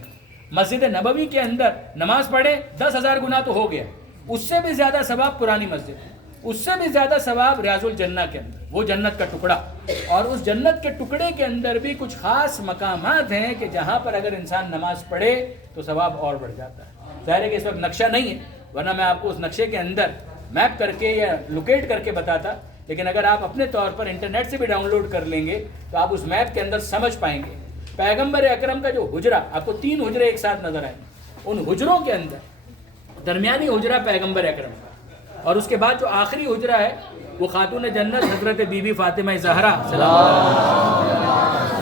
مسجد نبوی کے اندر نماز پڑھے 10,000 گنا تو ہو گیا، اس سے بھی زیادہ ثواب پرانی مسجد، اس سے بھی زیادہ ثواب ریاض الجنہ کے اندر، وہ جنت کا ٹکڑا. اور اس جنت کے ٹکڑے کے اندر بھی کچھ خاص مقامات ہیں کہ جہاں پر اگر انسان نماز پڑھے تو ثواب اور بڑھ جاتا ہے. ظاہر ہے کہ اس وقت نقشہ نہیں ہے، ورنہ میں آپ کو اس نقشے کے اندر میپ کر کے یا لوکیٹ کر کے بتاتا، لیکن اگر آپ اپنے طور پر انٹرنیٹ سے بھی ڈاؤن لوڈ کر لیں گے تو آپ اس میپ کے اندر سمجھ پائیں گے. پیغمبر اکرم کا جو حجرہ، آپ کو 3 حجرے ایک ساتھ نظر آئیں، ان حجروں کے اندر درمیانی حجرہ پیغمبر اکرم کا، اور اس کے بعد جو آخری حجرہ ہے وہ خاتون جنت حضرت بی بی فاطمہ زہرا سلام اللہ۔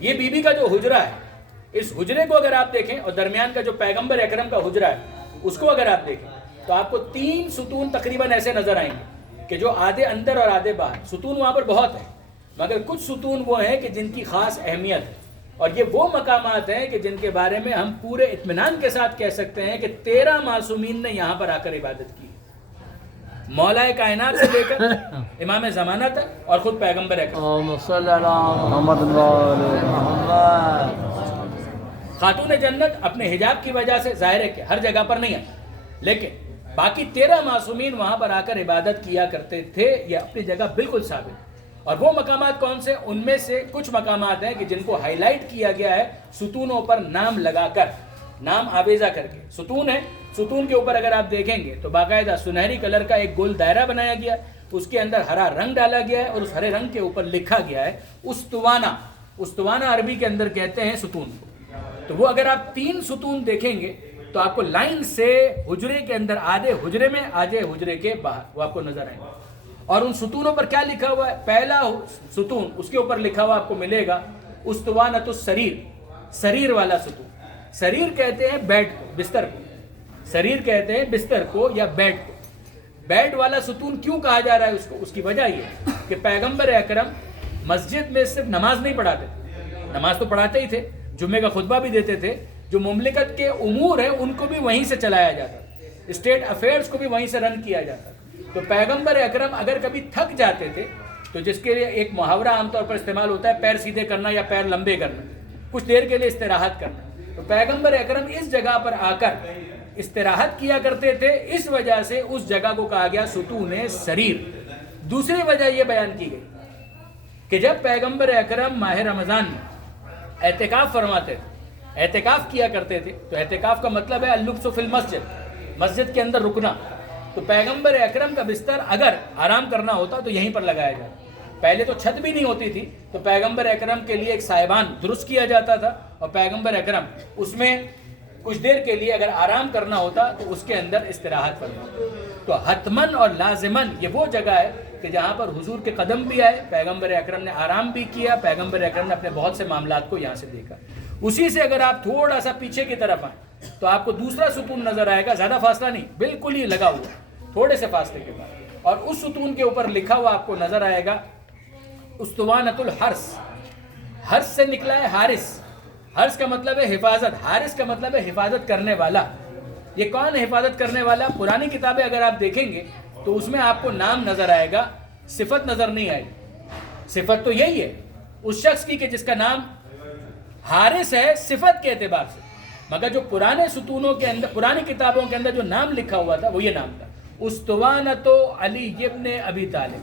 یہ بی بی کا جو حجرہ ہے، اس حجرے کو اگر آپ دیکھیں اور درمیان کا جو پیغمبر اکرم کا حجرہ ہے اس کو اگر آپ دیکھیں تو آپ کو 3 ستون تقریباً ایسے نظر آئیں گے کہ جو آدھے اندر اور آدھے باہر۔ ستون وہاں پر بہت ہیں، مگر کچھ ستون وہ ہیں کہ جن کی خاص اہمیت ہے، اور یہ وہ مقامات ہیں کہ جن کے بارے میں ہم پورے اطمینان کے ساتھ کہہ سکتے ہیں کہ 13 معصومین نے یہاں پر آ کر عبادت کی، مولا کائنات سے لے کر امام زمانہ تک اور خود پیغمبر اکرم۔ اللهم صل على محمد وعلى محمد۔ خاتون جنت اپنے حجاب کی وجہ سے ظاہر ہے کہ ہر جگہ پر نہیں ہے، لیکن باقی 13 معصومین وہاں پر آ کر عبادت کیا کرتے تھے، یہ اپنی جگہ بالکل ثابت۔ اور وہ مقامات کون سے؟ ان میں سے کچھ مقامات ہیں کہ جن کو ہائی لائٹ کیا گیا ہے ستونوں پر نام لگا کر، نام آویزہ کر کے۔ ستون ہے، ستون کے اوپر اگر آپ دیکھیں گے تو باقاعدہ سنہری کلر کا ایک گول دائرہ بنایا گیا، اس کے اندر ہرا رنگ ڈالا گیا ہے اور اس ہرے رنگ کے اوپر لکھا گیا ہے استوانہ۔ استوانہ عربی کے اندر کہتے ہیں ستون کو۔ تو وہ اگر آپ 3 ستون دیکھیں گے تو آپ کو لائن سے حجرے کے اندر آدھے حجرے میں آدھے حجرے کے باہر وہ آپ کو نظر آئیں گے۔ اور ان ستونوں پر کیا لکھا ہوا ہے؟ پہلا ستون اس کے اوپر لکھا ہوا آپ کو ملے گا استوانۃ السریر، سریر والا ستون۔ سریر کہتے ہیں بیڈ کو، بستر کو، سریر کہتے ہیں بستر کو یا بیڈ کو۔ بیڈ والا ستون کیوں کہا جا رہا ہے اس کو؟ اس کی وجہ یہ کہ پیغمبر اکرم مسجد میں صرف نماز نہیں پڑھاتے تھے، نماز تو پڑھاتے ہی تھے، جمعے کا خطبہ بھی دیتے تھے، جو مملکت کے امور ہیں ان کو بھی وہیں سے چلایا جاتا تھا، اسٹیٹ افیئرز کو بھی وہیں سے رن کیا جاتا تھا۔ تو پیغمبر اکرم اگر کبھی تھک جاتے تھے تو جس کے لیے ایک محاورہ عام طور پر استعمال ہوتا ہے پیر سیدھے کرنا یا پیر لمبے کرنا، کچھ دیر کے لیے استراحت کرنا، تو پیغمبر اکرم اس جگہ پر آ کر استراحت کیا کرتے تھے، اس وجہ سے اس جگہ کو کہا گیا ستون سریر۔ دوسری وجہ یہ بیان کی گئی کہ جب پیغمبر اکرم ماہ رمضان میں اعتکاف فرماتے تھے، اعتکاف کیا کرتے تھے، تو اعتکاف کا مطلب ہے اللبث فی المسجد، مسجد کے اندر رکنا۔ تو پیغمبر اکرم کا بستر اگر آرام کرنا ہوتا تو یہیں پر لگایا جاتا۔ پہلے تو چھت بھی نہیں ہوتی تھی، تو پیغمبر اکرم کے لیے ایک سائبان درست کیا جاتا تھا، اور پیغمبر اکرم اس میں کچھ دیر کے لیے اگر آرام کرنا ہوتا تو اس کے اندر استراحت فرماتے۔ تو حتماً اور لازماً یہ وہ جگہ ہے کہ جہاں پر حضور کے قدم بھی آئے، پیغمبر اکرم نے آرام بھی کیا، پیغمبر اکرم نے اپنے بہت سے معاملات کو یہاں سے دیکھا۔ اسی سے اگر آپ تھوڑا سا پیچھے کی طرف آئیں تو آپ کو دوسرا ستون نظر آئے گا، زیادہ فاصلہ نہیں، بالکل ہی لگا ہوا، تھوڑے سے فاصلے کے بعد، اور اس ستون کے اوپر لکھا ہوا آپ کو نظر آئے گا استوانۃ الحرس۔ حرس سے نکلا ہے حارس، حرس کا مطلب ہے حفاظت، حارس کا مطلب ہے حفاظت کرنے والا۔ یہ کون ہے حفاظت کرنے والا؟ پرانی کتابیں اگر آپ دیکھیں گے تو اس میں آپ کو نام نظر آئے گا، صفت نظر نہیں آئے گی۔ صفت تو یہی ہے اس شخص کی کہ جس کا نام حارس ہے صفت کے اعتبار سے، مگر جو پرانے ستونوں کے اندر، پرانی کتابوں کے اندر جو نام لکھا ہوا تھا وہ یہ نام تھا استوانۃ علی ابن ابی طالب۔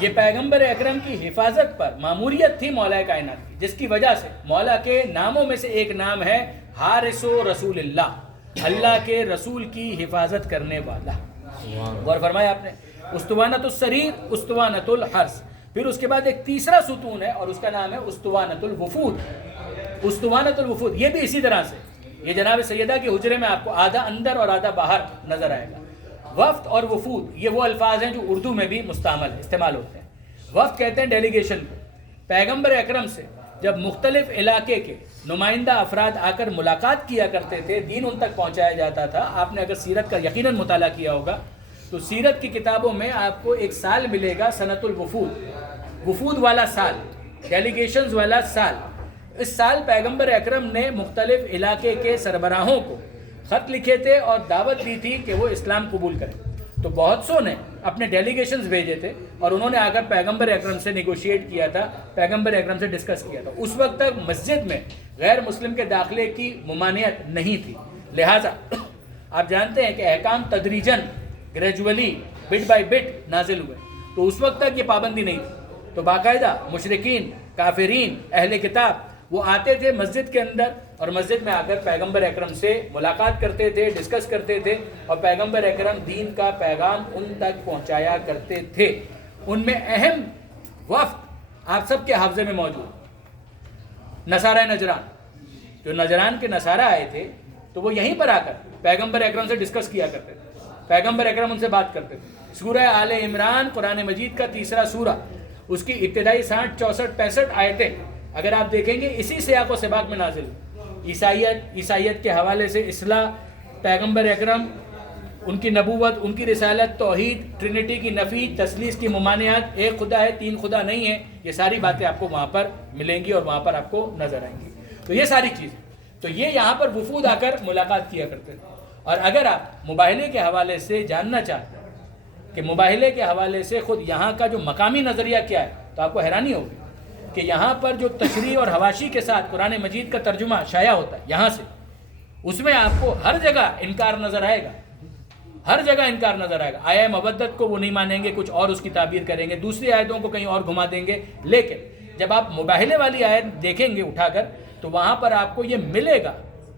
یہ پیغمبر اکرم کی حفاظت پر معمولیت تھی مولا کائنات کی، جس کی وجہ سے مولا کے ناموں میں سے ایک نام ہے حارس رسول اللہ، اللہ کے رسول کی حفاظت کرنے والا۔ غور فرمایا آپ نے، استوانۃ السریر، استوانۃ الحرس۔ پھر اس کے بعد ایک تیسرا ستون ہے اور اس کا نام ہے استوانۃ الوفود۔ استوانۃ الوفود یہ بھی اسی طرح سے، یہ جناب سیدہ کے حجرے میں آپ کو آدھا اندر اور آدھا باہر نظر آئے گا۔ وفد اور وفود یہ وہ الفاظ ہیں جو اردو میں بھی استعمال ہوتے ہیں۔ وفد کہتے ہیں ڈیلیگیشن کو۔ پیغمبر اکرم سے جب مختلف علاقے کے نمائندہ افراد آ کر ملاقات کیا کرتے تھے، دین ان تک پہنچایا جاتا تھا۔ آپ نے اگر سیرت کا یقیناً مطالعہ کیا ہوگا تو سیرت کی کتابوں میں آپ کو ایک سال ملے گا سنۃ الوفود، وفود والا سال، ڈیلیگیشنز والا سال۔ اس سال پیغمبر اکرم نے مختلف علاقے کے سربراہوں کو خط لکھے تھے اور دعوت دی تھی کہ وہ اسلام قبول کریں۔ تو بہت سو نے اپنے ڈیلیگیشنز بھیجے تھے اور انہوں نے آ کر پیغمبر اکرم سے نیگوشیٹ کیا تھا، پیغمبر اکرم سے ڈسکس کیا تھا۔ اس وقت تک مسجد میں غیر مسلم کے داخلے کی ممانعت نہیں تھی، لہٰذا آپ جانتے ہیں کہ احکام تدریجاً، گریجولی، بٹ بائی بٹ نازل ہوئے، تو اس وقت تک یہ پابندی نہیں تھی۔ تو باقاعدہ مشرکین، کافرین، اہل کتاب وہ آتے تھے مسجد کے اندر اور مسجد میں آ کر پیغمبر اکرم سے ملاقات کرتے تھے، ڈسکس کرتے تھے، اور پیغمبر اکرم دین کا پیغام ان تک پہنچایا کرتے تھے۔ ان میں اہم وفد آپ سب کے حافظے میں موجود نصارہ نجران، جو نجران کے نصارہ آئے تھے تو وہ یہیں پر آ کر پیغمبر اکرم سے ڈسکس کیا کرتے تھے، پیغمبر اکرم ان سے بات کرتے تھے۔ سورہ آل عمران قرآن مجید کا تیسرا سورہ، اس کی ابتدائی 60 64 65 آیتیں اگر آپ دیکھیں گے اسی سیاق و سباق میں نازل ہوئی۔ عیسائیت کے حوالے سے اصلاح، پیغمبر اکرم، ان کی نبوت، ان کی رسالت، توحید، ٹرینٹی کی نفی، تثلیث کی ممانعت، ایک خدا ہے 3 خدا نہیں ہے، یہ ساری باتیں آپ کو وہاں پر ملیں گی اور وہاں پر آپ کو نظر آئیں گی۔ تو یہ ساری چیزیں، تو یہ یہاں پر وفود آ کر ملاقات کیا کرتے تھے۔ اور اگر آپ مباہلے کے حوالے سے جاننا چاہتے ہیں کہ مباہلے کے حوالے سے خود یہاں کا جو مقامی نظریہ کیا ہے تو آپ کو حیرانی ہوگی کہ یہاں پر جو تشریح اور حواشی کے ساتھ قرآن مجید کا ترجمہ شائع ہوتا ہے یہاں سے، اس میں آپ کو ہر جگہ انکار نظر آئے گا، ہر جگہ انکار نظر آئے گا۔ آیہ مودت کو وہ نہیں مانیں گے، کچھ اور اس کی تعبیر کریں گے، دوسری آیتوں کو کہیں اور گھما دیں گے۔ لیکن جب آپ مباہلے والی آیت دیکھیں گے اٹھا کر تو وہاں پر آپ کو یہ ملے گا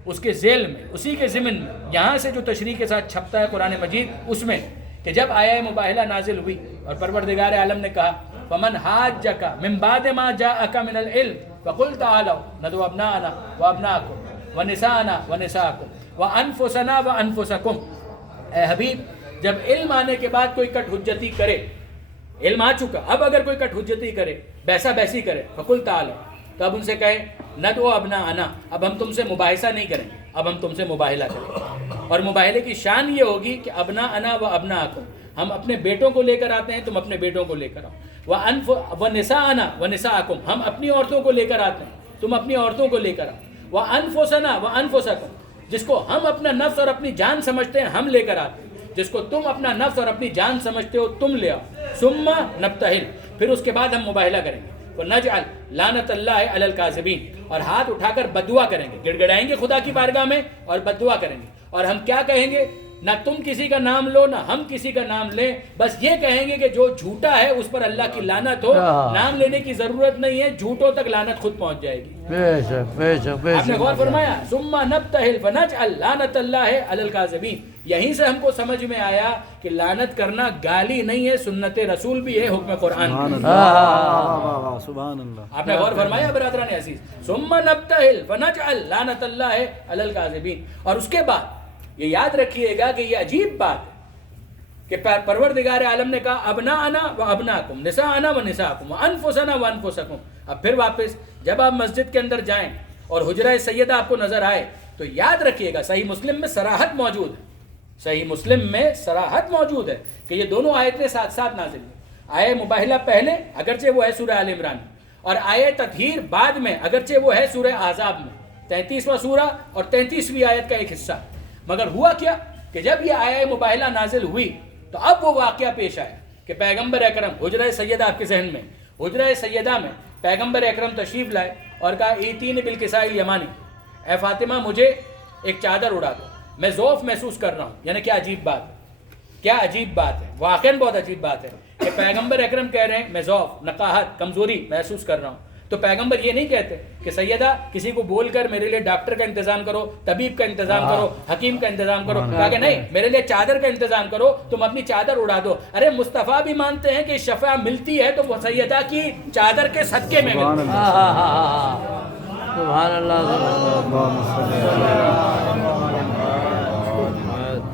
اس کے ذیل میں، اسی کے ضمن میں، یہاں سے جو تشریح کے ساتھ چھپتا ہے قرآن مجید اس میں، کہ جب آیہ مباہلہ نازل ہوئی اور پروردگار عالم نے کہا فَمَنْ حَاجَّكَ مِنْ بَعْدِ مَا جَاءَكَ مِنَ الْعِلْمِ فَقُلْ تَعَالَوْا نَدْعُ أَبْنَاءَنَا وَأَبْنَاءَكُمْ وَنِسَاءَنَا وَنِسَاءَكُمْ وَأَنفُسَنَا وَأَنفُسَكُمْ۔ اے حبیب، جب علم آنے کے بعد کوئی کٹ حجتی کرے، علم آ چکا، اب اگر کوئی کٹ حجتی کرے، بیسا بیسی کرے، فَقُلْ تَعَالَوْا، تو اب ان سے کہیں نَدْعُ أَبْنَاءَنَا، اب ہم تم سے مباحثہ نہیں کریں گے، اب ہم تم سے مباہلہ کریں گے۔ اور مباہلے کی شان یہ ہوگی کہ ابناءنا و ابناءکم، ہم اپنے بیٹوں کو لے کر آتے ہیں، تم اپنے بیٹوں کو لے کر آؤ۔ وَنِسَاءَنَا وَنِسَاءَكُمْ، ہم اپنی عورتوں کو لے کر آتے ہیں، تم اپنی عورتوں کو لے کر آؤ۔ وَأَنفُسَنَا وَأَنفُسَكُمْ، جس کو ہم اپنا نفس اور اپنی جان سمجھتے ہیں ہم لے کر آتے ہیں، جس کو تم اپنا نفس اور اپنی جان سمجھتے ہو تم لے آؤ۔ ثُمَّ نَبْتَهِلْ، پھر اس کے بعد ہم مباہلہ کریں گے۔ وَنَجْعَلْ لَعْنَتَ اللَّهِ عَلَى الْكَاذِبِينَ، اور ہاتھ اٹھا کر بددعا کریں گے، گڑ گڑائیں گے خدا کی بارگاہ میں اور بددعا کریں گے۔ اور ہم کیا کہیں گے؟ نہ تم کسی کا نام لو نہ ہم کسی کا نام لیں، بس یہ کہیں گے کہ جو جھوٹا ہے اس پر اللہ کی لعنت ہو، نام لینے کی ضرورت نہیں ہے، جھوٹوں تک لعنت خود پہنچ جائے گی۔ بے شک بے شک بے آپ نے شک۔ غور فرمایا ثم نبتہل فنجعل لعنت اللہ علی الکاذبین، یہیں سے ہم کو سمجھ میں آیا کہ لعنت کرنا گالی نہیں ہے، سنت رسول بھی ہے، حکم قرآن بھی ہے۔ سبحان اللہ۔ آپ نے غور فرمایا برادران عزیز، ثم نبتہل فنجعل لعنت اللہ علی الکاذبین۔ اور اس کے بعد یہ یاد رکھیے گا کہ یہ عجیب بات ہے کہ پروردگار عالم نے کہا ابناءنا و ابناکم، نساءنا و نساءکم، وانفسنا و انفسکم۔ اب پھر واپس جب آپ مسجد کے اندر جائیں اور حجرہ سیدہ آپ کو نظر آئے تو یاد رکھیے گا صحیح مسلم میں صراحت موجود ہے، صحیح مسلم میں صراحت موجود ہے کہ یہ دونوں آیتیں ساتھ ساتھ نازل ہیں۔ آیہ مباہلہ پہلے اگرچہ وہ ہے سورہ آل عمران، اور آیہ تطہیر بعد میں اگرچہ وہ ہے سورہ احزاب میں، 33واں سورہ اور 33ویں آیت کا ایک حصہ۔ مگر ہوا کیا کہ جب یہ آیہ مباہلہ نازل ہوئی تو اب وہ واقعہ پیش آیا کہ پیغمبر اکرم، حجرہ سیدہ آپ کے ذہن میں، حجرہ سیدہ میں پیغمبر اکرم تشریف لائے اور کہا ایتینی بالکساء الیمانی، اے فاطمہ مجھے ایک چادر اڑا دو، میں ذوف محسوس کر رہا ہوں۔ یعنی کیا عجیب بات ہے، کیا عجیب بات ہے، واقعاً بہت عجیب بات ہے کہ پیغمبر اکرم کہہ رہے ہیں میں ذوف، نقاہت، کمزوری محسوس کر رہا ہوں۔ تو پیغمبر یہ نہیں کہتے کہ سیدہ کسی کو بول کر میرے لیے ڈاکٹر کا انتظام کرو، طبیب کا انتظام کرو، حکیم کا انتظام کرو، کہا کہ نہیں میرے لیے چادر کا انتظام کرو، تم اپنی چادر اڑا دو۔ ارے مصطفیٰ بھی مانتے ہیں کہ شفا ملتی ہے تو وہ سیدہ کی چادر کے صدقے میں ملتی ہے۔ سبحان اللہ۔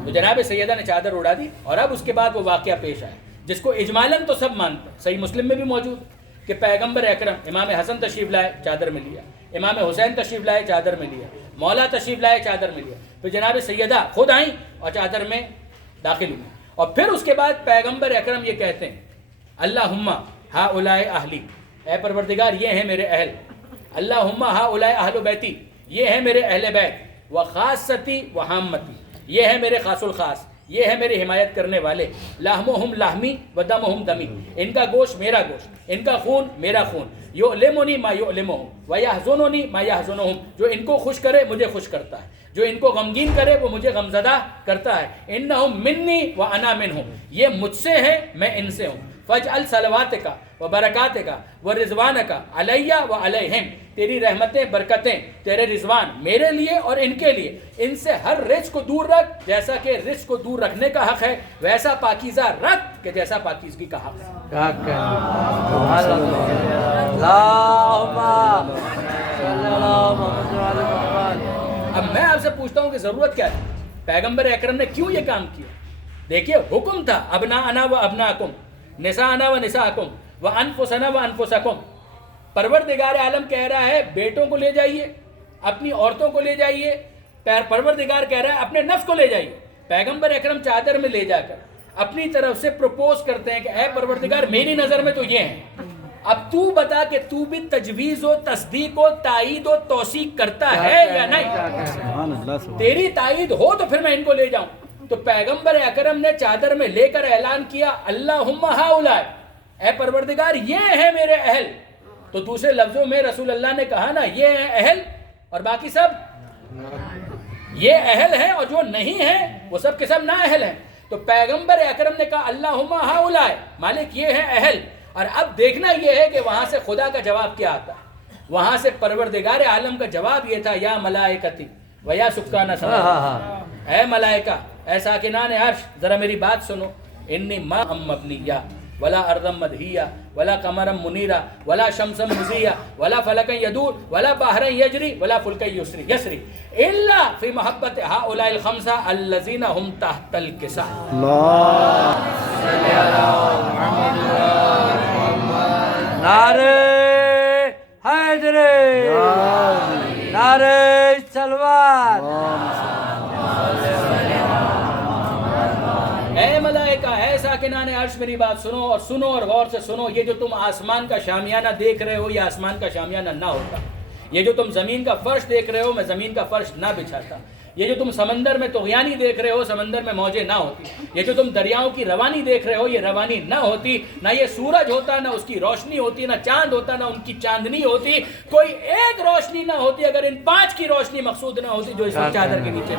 تو جناب سیدہ نے چادر اڑا دی اور اب اس کے بعد وہ واقعہ پیش آیا جس کو اجمالاً تو سب مانتے ہیں، صحیح مسلم میں بھی موجود ہے کہ پیغمبر اکرم امام حسن تشریف لائے، چادر میں لیا، امام حسین تشریف لائے، چادر میں لیا، مولا تشریف لائے، چادر میں لیا، پھر جناب سیدہ خود آئیں اور چادر میں داخل ہوئی۔ اور پھر اس کے بعد پیغمبر اکرم یہ کہتے ہیں اللہم ہؤلاء اہلی، اے پروردگار یہ ہیں میرے اہل، اللہم ہؤلاء اہل بیتی، یہ ہیں میرے اہل بیت، وخاصتی وحامتی، یہ ہیں میرے خاص الخاص، یہ ہے میری حمایت کرنے والے، لحمہم لحمی و دمہم دمی، ان کا گوشت میرا گوشت، ان کا خون میرا خون، یؤلمنی ما یؤلمہم و یحزننی ما یحزنہم، جو ان کو خوش کرے مجھے خوش کرتا ہے، جو ان کو غمگین کرے وہ مجھے غمزدہ کرتا ہے، انہم منی و انا منہم، یہ مجھ سے ہے میں ان سے ہوں، فاجعل صلواتک و برکاتک و رضوانک علیہ و علیہم، تیری رحمتیں برکتیں تیرے رضوان میرے لیے اور ان کے لیے، ان سے ہر رزق کو دور رکھ، جیسا کہ رزق کو دور رکھنے کا حق ہے ویسا پاکیزہ رکھ کہ جیسا پاکیزگی کا حق ہے۔ سبحان اللہ۔ اللہم صلی اللہ علیہ وسلم۔ اب میں آپ سے پوچھتا ہوں کہ ضرورت کیا ہے؟ پیغمبر اکرم نے کیوں یہ کام کیا؟ دیکھیے حکم تھا ابنا انا و ابناکم نساءنا و نساءکم و انفسنا و انفسکم. پروردگار عالم کہہ رہا ہے بیٹوں کو لے جائیے، اپنی عورتوں کو لے جائیے. پروردگار کہہ رہا ہے اپنے نفس کو لے جائیے. پیغمبر اکرم چادر میں لے جا کر اپنی طرف سے پروپوز کرتے ہیں کہ اے پروردگار میری نظر میں تو یہ ہیں، اب تو بتا کہ تو بھی تجویز و تصدیق و تائید و توثیق کرتا ہے یا نہیں؟ تیری تائید ہو تو پھر میں ان کو لے جاؤں. تو پیغمبر اکرم نے چادر میں لے کر اعلان کیا اللہم ہؤلاء، اے پروردگار یہ ہیں میرے اہل. تو دوسرے لفظوں میں رسول اللہ نے کہا نا یہ ہیں اہل اور باقی سب یہ اہل ہیں، اور جو نہیں ہیں وہ سب کے سب نا اہل ہیں. تو پیغمبر اکرم نے کہا اللہم ہؤلاء، مالک یہ ہیں اہل. اور اب دیکھنا یہ ہے کہ وہاں سے خدا کا جواب کیا آتا ہے. وہاں سے پروردگار عالم کا جواب یہ تھا یا ملائکتی و یا سکان سما، اے ملائکہ اے ساکنان عرش ذرا میری بات سنو. انی ما ام مبنیہ ولا ارضم مدہیہ ولا قمرم منیرہ ولا شمسم مضیہ ولا فلکن یدور ولا بحرن یجری ولا فلکن یسری الا فی محبت ہؤلاء الخمسہ الذین هم تحت الکساء. نعرے حیدری، نعرے تلوار. اے ملائکہ اے ساکنان عرش میری بات سنو، اور سنو اور غور سے سنو. یہ جو تم آسمان کا شامیانہ دیکھ رہے ہو یہ آسمان کا شامیانہ نہ ہوتا. یہ جو تم زمین کا فرش دیکھ رہے ہو میں زمین کا فرش نہ بچھاتا. یہ جو تم سمندر میں طغیانی دیکھ رہے ہو سمندر میں موجیں نہ ہوتی. یہ جو تم دریاؤں کی روانی دیکھ رہے ہو یہ روانی نہ ہوتی. نہ یہ سورج ہوتا، نہ اس کی روشنی ہوتی، نہ چاند ہوتا، نہ ان کی چاندنی ہوتی. کوئی ایک روشنی نہ ہوتی اگر ان 5 کی روشنی مقصود نہ ہوتی جو اس وقت چادر کے نیچے.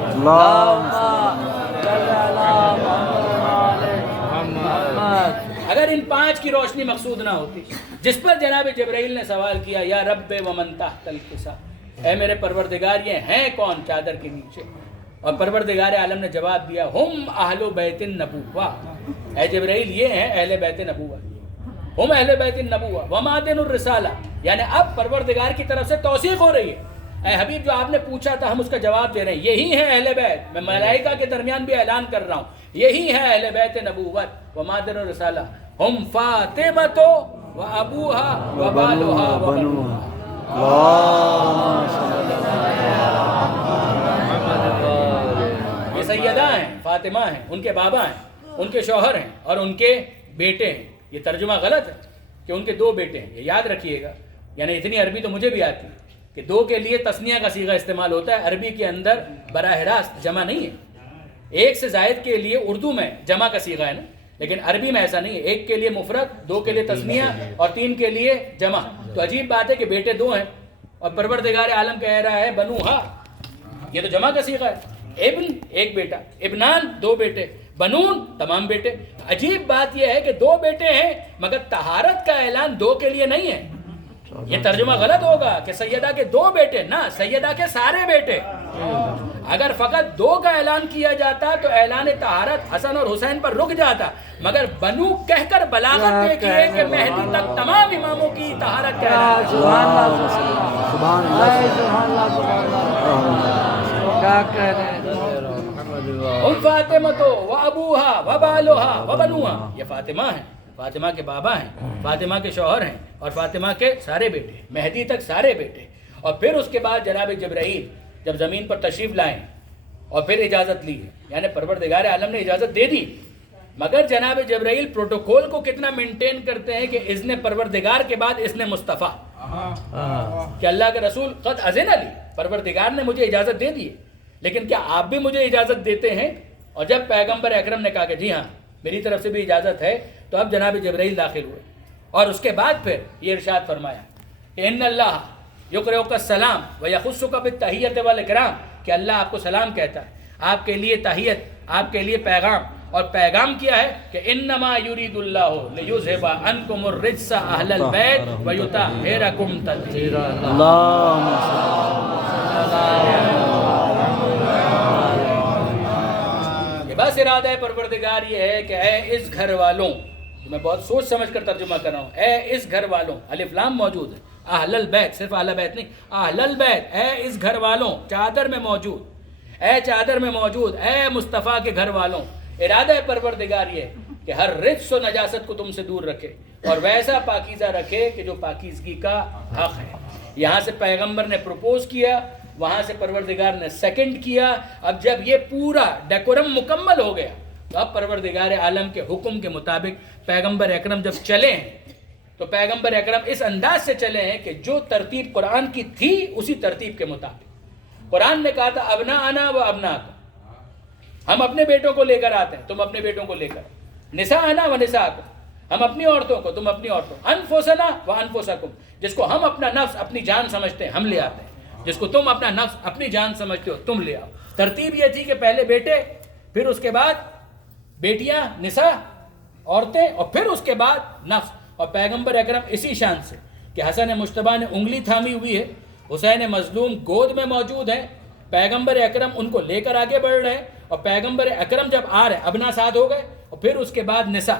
اگر ان 5 کی روشنی مقصود نہ ہوتی. جس پر جناب جبرائیل نے سوال کیا یا رب ومن تحت الکساء، اے میرے پروردگار یہ ہیں کون چادر کے نیچے؟ اور پروردگار عالم نے جواب دیا ہم اہل بیت النبوہ، اے جبرائیل یہ ہیں اہل بیت نبوہ، ہم اہل بیت النبوہ ومعدن الرسالہ. یعنی اب پروردگار کی طرف سے توثیق ہو رہی ہے. اے حبیب جو آپ نے پوچھا تھا ہم اس کا جواب دے رہے ہیں، یہی ہیں اہل بیت. میں ملائکہ کے درمیان بھی اعلان کر رہا ہوں یہی ہے اہل بیت نبوت ومعدن الرسالہ. ہم فاطمۃ و ابوہا و بالہا و بنوہا. یہ سیدہ ہیں، فاطمہ ہیں، ان کے بابا ہیں، ان کے شوہر ہیں اور ان کے بیٹے ہیں. یہ ترجمہ غلط ہے کہ ان کے 2 بیٹے ہیں، یہ یاد رکھیے گا. یعنی اتنی عربی تو مجھے بھی آتی ہے کہ 2 کے لیے تثنیہ کا صیغہ استعمال ہوتا ہے. عربی کے اندر براہ راست جمع نہیں ہے. 1 سے زائد کے لیے اردو میں جمع کا صیغہ ہے نا، لیکن عربی میں ایسا نہیں ہے. 1 کے لیے مفرد، 2 کے لیے تثنیہ اور 3 کے لیے جمع. تو عجیب بات ہے کہ بیٹے 2 ہیں اور پروردگار عالم کہہ رہا ہے بنوہا، یہ تو جمع کا صیغہ ہے. ابن 1 بیٹا، ابنان 2 بیٹے، بنون تمام بیٹے. عجیب بات یہ ہے کہ 2 بیٹے ہیں مگر طہارت کا اعلان 2 کے لیے نہیں ہے. یہ ترجمہ غلط ہوگا کہ سیدہ کے 2 بیٹے، نہ سیدہ کے سارے بیٹے. اگر فقط 2 کا اعلان کیا جاتا تو اعلان طہارت حسن اور حسین پر رک جاتا، مگر بنو کہہ کر بلاغت دیکھیے کہ مہدی تک تمام اماموں کی طہارت کا اعلان. سبحان اللہ سبحان اللہ کیا کہہ رہے ہیں. ام فاطمۃ و ابوہا و بالہا و بنوہا، یہ فاطمہ ہیں، فاطمہ کے بابا ہیں، فاطمہ کے شوہر ہیں اور فاطمہ کے سارے بیٹے، مہدی تک سارے بیٹے. اور پھر اس کے بعد جناب جبرائیل جب زمین پر تشریف لائیں اور پھر اجازت لی، یعنی پروردگار عالم نے اجازت دے دی، مگر جناب جبرائیل پروٹوکول کو کتنا مینٹین کرتے ہیں کہ اذن پروردگار کے بعد اذن مصطفیٰ، کہ اللہ کے رسول قد اذن علی، پروردگار نے مجھے اجازت دے دی، لیکن کیا آپ بھی مجھے اجازت دیتے ہیں؟ اور جب پیغمبر اکرم نے کہا کہ جی ہاں میری طرف سے بھی اجازت ہے، تو اب جناب جبرائیل داخل ہوئے اور اس کے بعد پھر یہ ارشاد فرمایا کہ ان اللہ یقرئک السلام ویخصک بالتحیۃ والاکرام، کہ اللہ آپ کو سلام کہتا ہے، آپ کے لیے تحیت، آپ کے لیے پیغام. اور پیغام کیا ہے کہ انما یرید اللہ لیذھب عنکم الرجس اہل البیت ویطہرکم تطہیرا. یہ بس ارادہ ہے پروردگار یہ ہے کہ اے اس گھر والوں، میں بہت سوچ سمجھ کر ترجمہ کر رہا ہوں، اے اس گھر والوں، الف لام موجود ہے، اہل البیت، صرف اہل بیت نہیں، اہل البیت، اے اس گھر والوں، چادر میں موجود، اے چادر میں موجود، اے مصطفیٰ کے گھر والوں، ارادہ پروردگار یہ کہ ہر رجس و نجاست کو تم سے دور رکھے اور ویسا پاکیزہ رکھے کہ جو پاکیزگی کا حق ہے۔ یہاں سے پیغمبر نے پروپوز کیا، وہاں سے پروردگار نے سیکنڈ کیا۔ اب جب یہ پورا ڈیکورم مکمل ہو گیا تو اب پروردگار عالم کے حکم کے مطابق پیغمبر اکرم جب چلے ہیں تو پیغمبر اکرم اس انداز سے چلے ہیں کہ جو ترتیب قرآن کی تھی اسی ترتیب کے مطابق۔ قرآن نے کہا تھا ابنا انا و ابنا، ہم اپنے بیٹوں کو لے کر آتے ہیں، تم اپنے بیٹوں کو لے کر، نساء انا و نساء، ہم اپنی عورتوں کو، تم اپنی عورتوں، انفسنا و انفسکم، جس کو ہم اپنا نفس اپنی جان سمجھتے ہیں ہم لے آتے ہیں، جس کو تم اپنا نفس اپنی جان سمجھتے ہو تم لے آؤ۔ ترتیب یہ تھی کہ پہلے بیٹے، پھر اس کے بعد بیٹیاں نساء عورتیں، اور پھر اس کے بعد نفس۔ اور پیغمبر اکرم اسی شان سے کہ حسن مجتبیٰ نے انگلی تھامی ہوئی ہے، حسین مظلوم گود میں موجود ہے، پیغمبر اکرم ان کو لے کر آگے بڑھ رہے ہیں، اور پیغمبر اکرم جب آ رہے ابنا ساتھ ہو گئے، اور پھر اس کے بعد نساء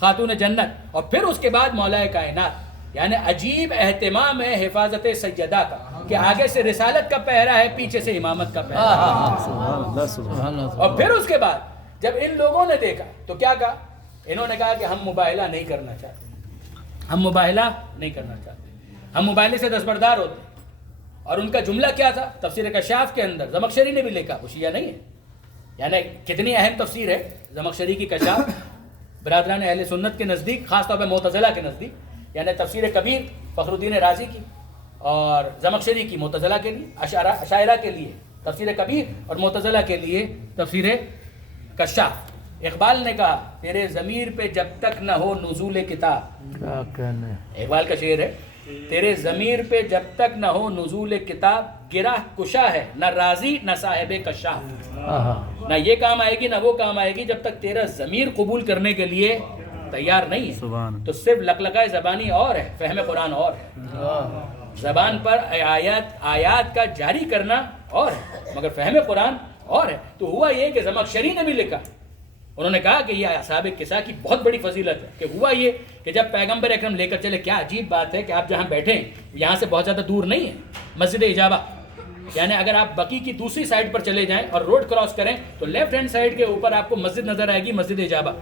خاتون جنت، اور پھر اس کے بعد مولا کائنات۔ یعنی عجیب اہتمام ہے حفاظت سیدہ کا کہ آگے سے رسالت کا پہرا ہے، پیچھے سے امامت کا پہرا ہے۔ اور پھر اس کے بعد جب ان لوگوں نے دیکھا تو کیا کہا؟ انہوں نے کہا کہ ہم مباہلہ نہیں کرنا چاہتے، ہم مباہلہ نہیں کرنا چاہتے، ہم مباہلے سے دستبردار ہوتے ہیں۔ اور ان کا جملہ کیا تھا؟ تفسیر کشاف کے اندر زمخشری نے بھی لکھا، وہ شیعہ نہیں ہے، یعنی کتنی اہم تفسیر ہے زمخشری کی کشاف برادران اہل سنت کے نزدیک، خاص طور پہ معتزلہ کے نزدیک، یعنی تفسیر کبیر فخر الدین رازی کی اور زمخشری کی معتزلہ کے لیے، اشاعرہ کے لیے تفسیر کبیر اور معتزلہ کے لیے تفسیر کشاف۔ اقبال نے کہا تیرے ضمیر پہ جب تک نہ ہو نزول کتاب، کیا کہنے، اقبال کا شعر ہے، تیرے ضمیر پہ جب تک نہ ہو نزول کتاب، گرہ کشا ہے نہ رازی نہ صاحب کشاف۔ نہ یہ کام آئے گی نہ وہ کام آئے گی جب تک تیرا ضمیر قبول کرنے کے لیے تیار نہیں ہے۔ تو صرف لقلقہ زبانی اور ہے، فہم قرآن اور ہے، زبان پر آیات کا جاری کرنا اور ہے، مگر فہم قرآن اور ہے۔ تو ہوا یہ کہ زمخشری نے بھی لکھا، انہوں نے کہا کہ یہ اصحاب کسا کی بہت بڑی فضیلت ہے کہ ہوا یہ کہ جب پیغمبر اکرم لے کر چلے، کیا عجیب بات ہے کہ آپ جہاں بیٹھے ہیں یہاں سے بہت زیادہ دور نہیں ہے مسجد اجابہ، یعنی اگر آپ بقی کی دوسری سائڈ پر چلے جائیں اور روڈ کراس کریں تو لیفٹ ہینڈ سائڈ کے اوپر آپ کو مسجد نظر آئے گی، مسجد اجابہ۔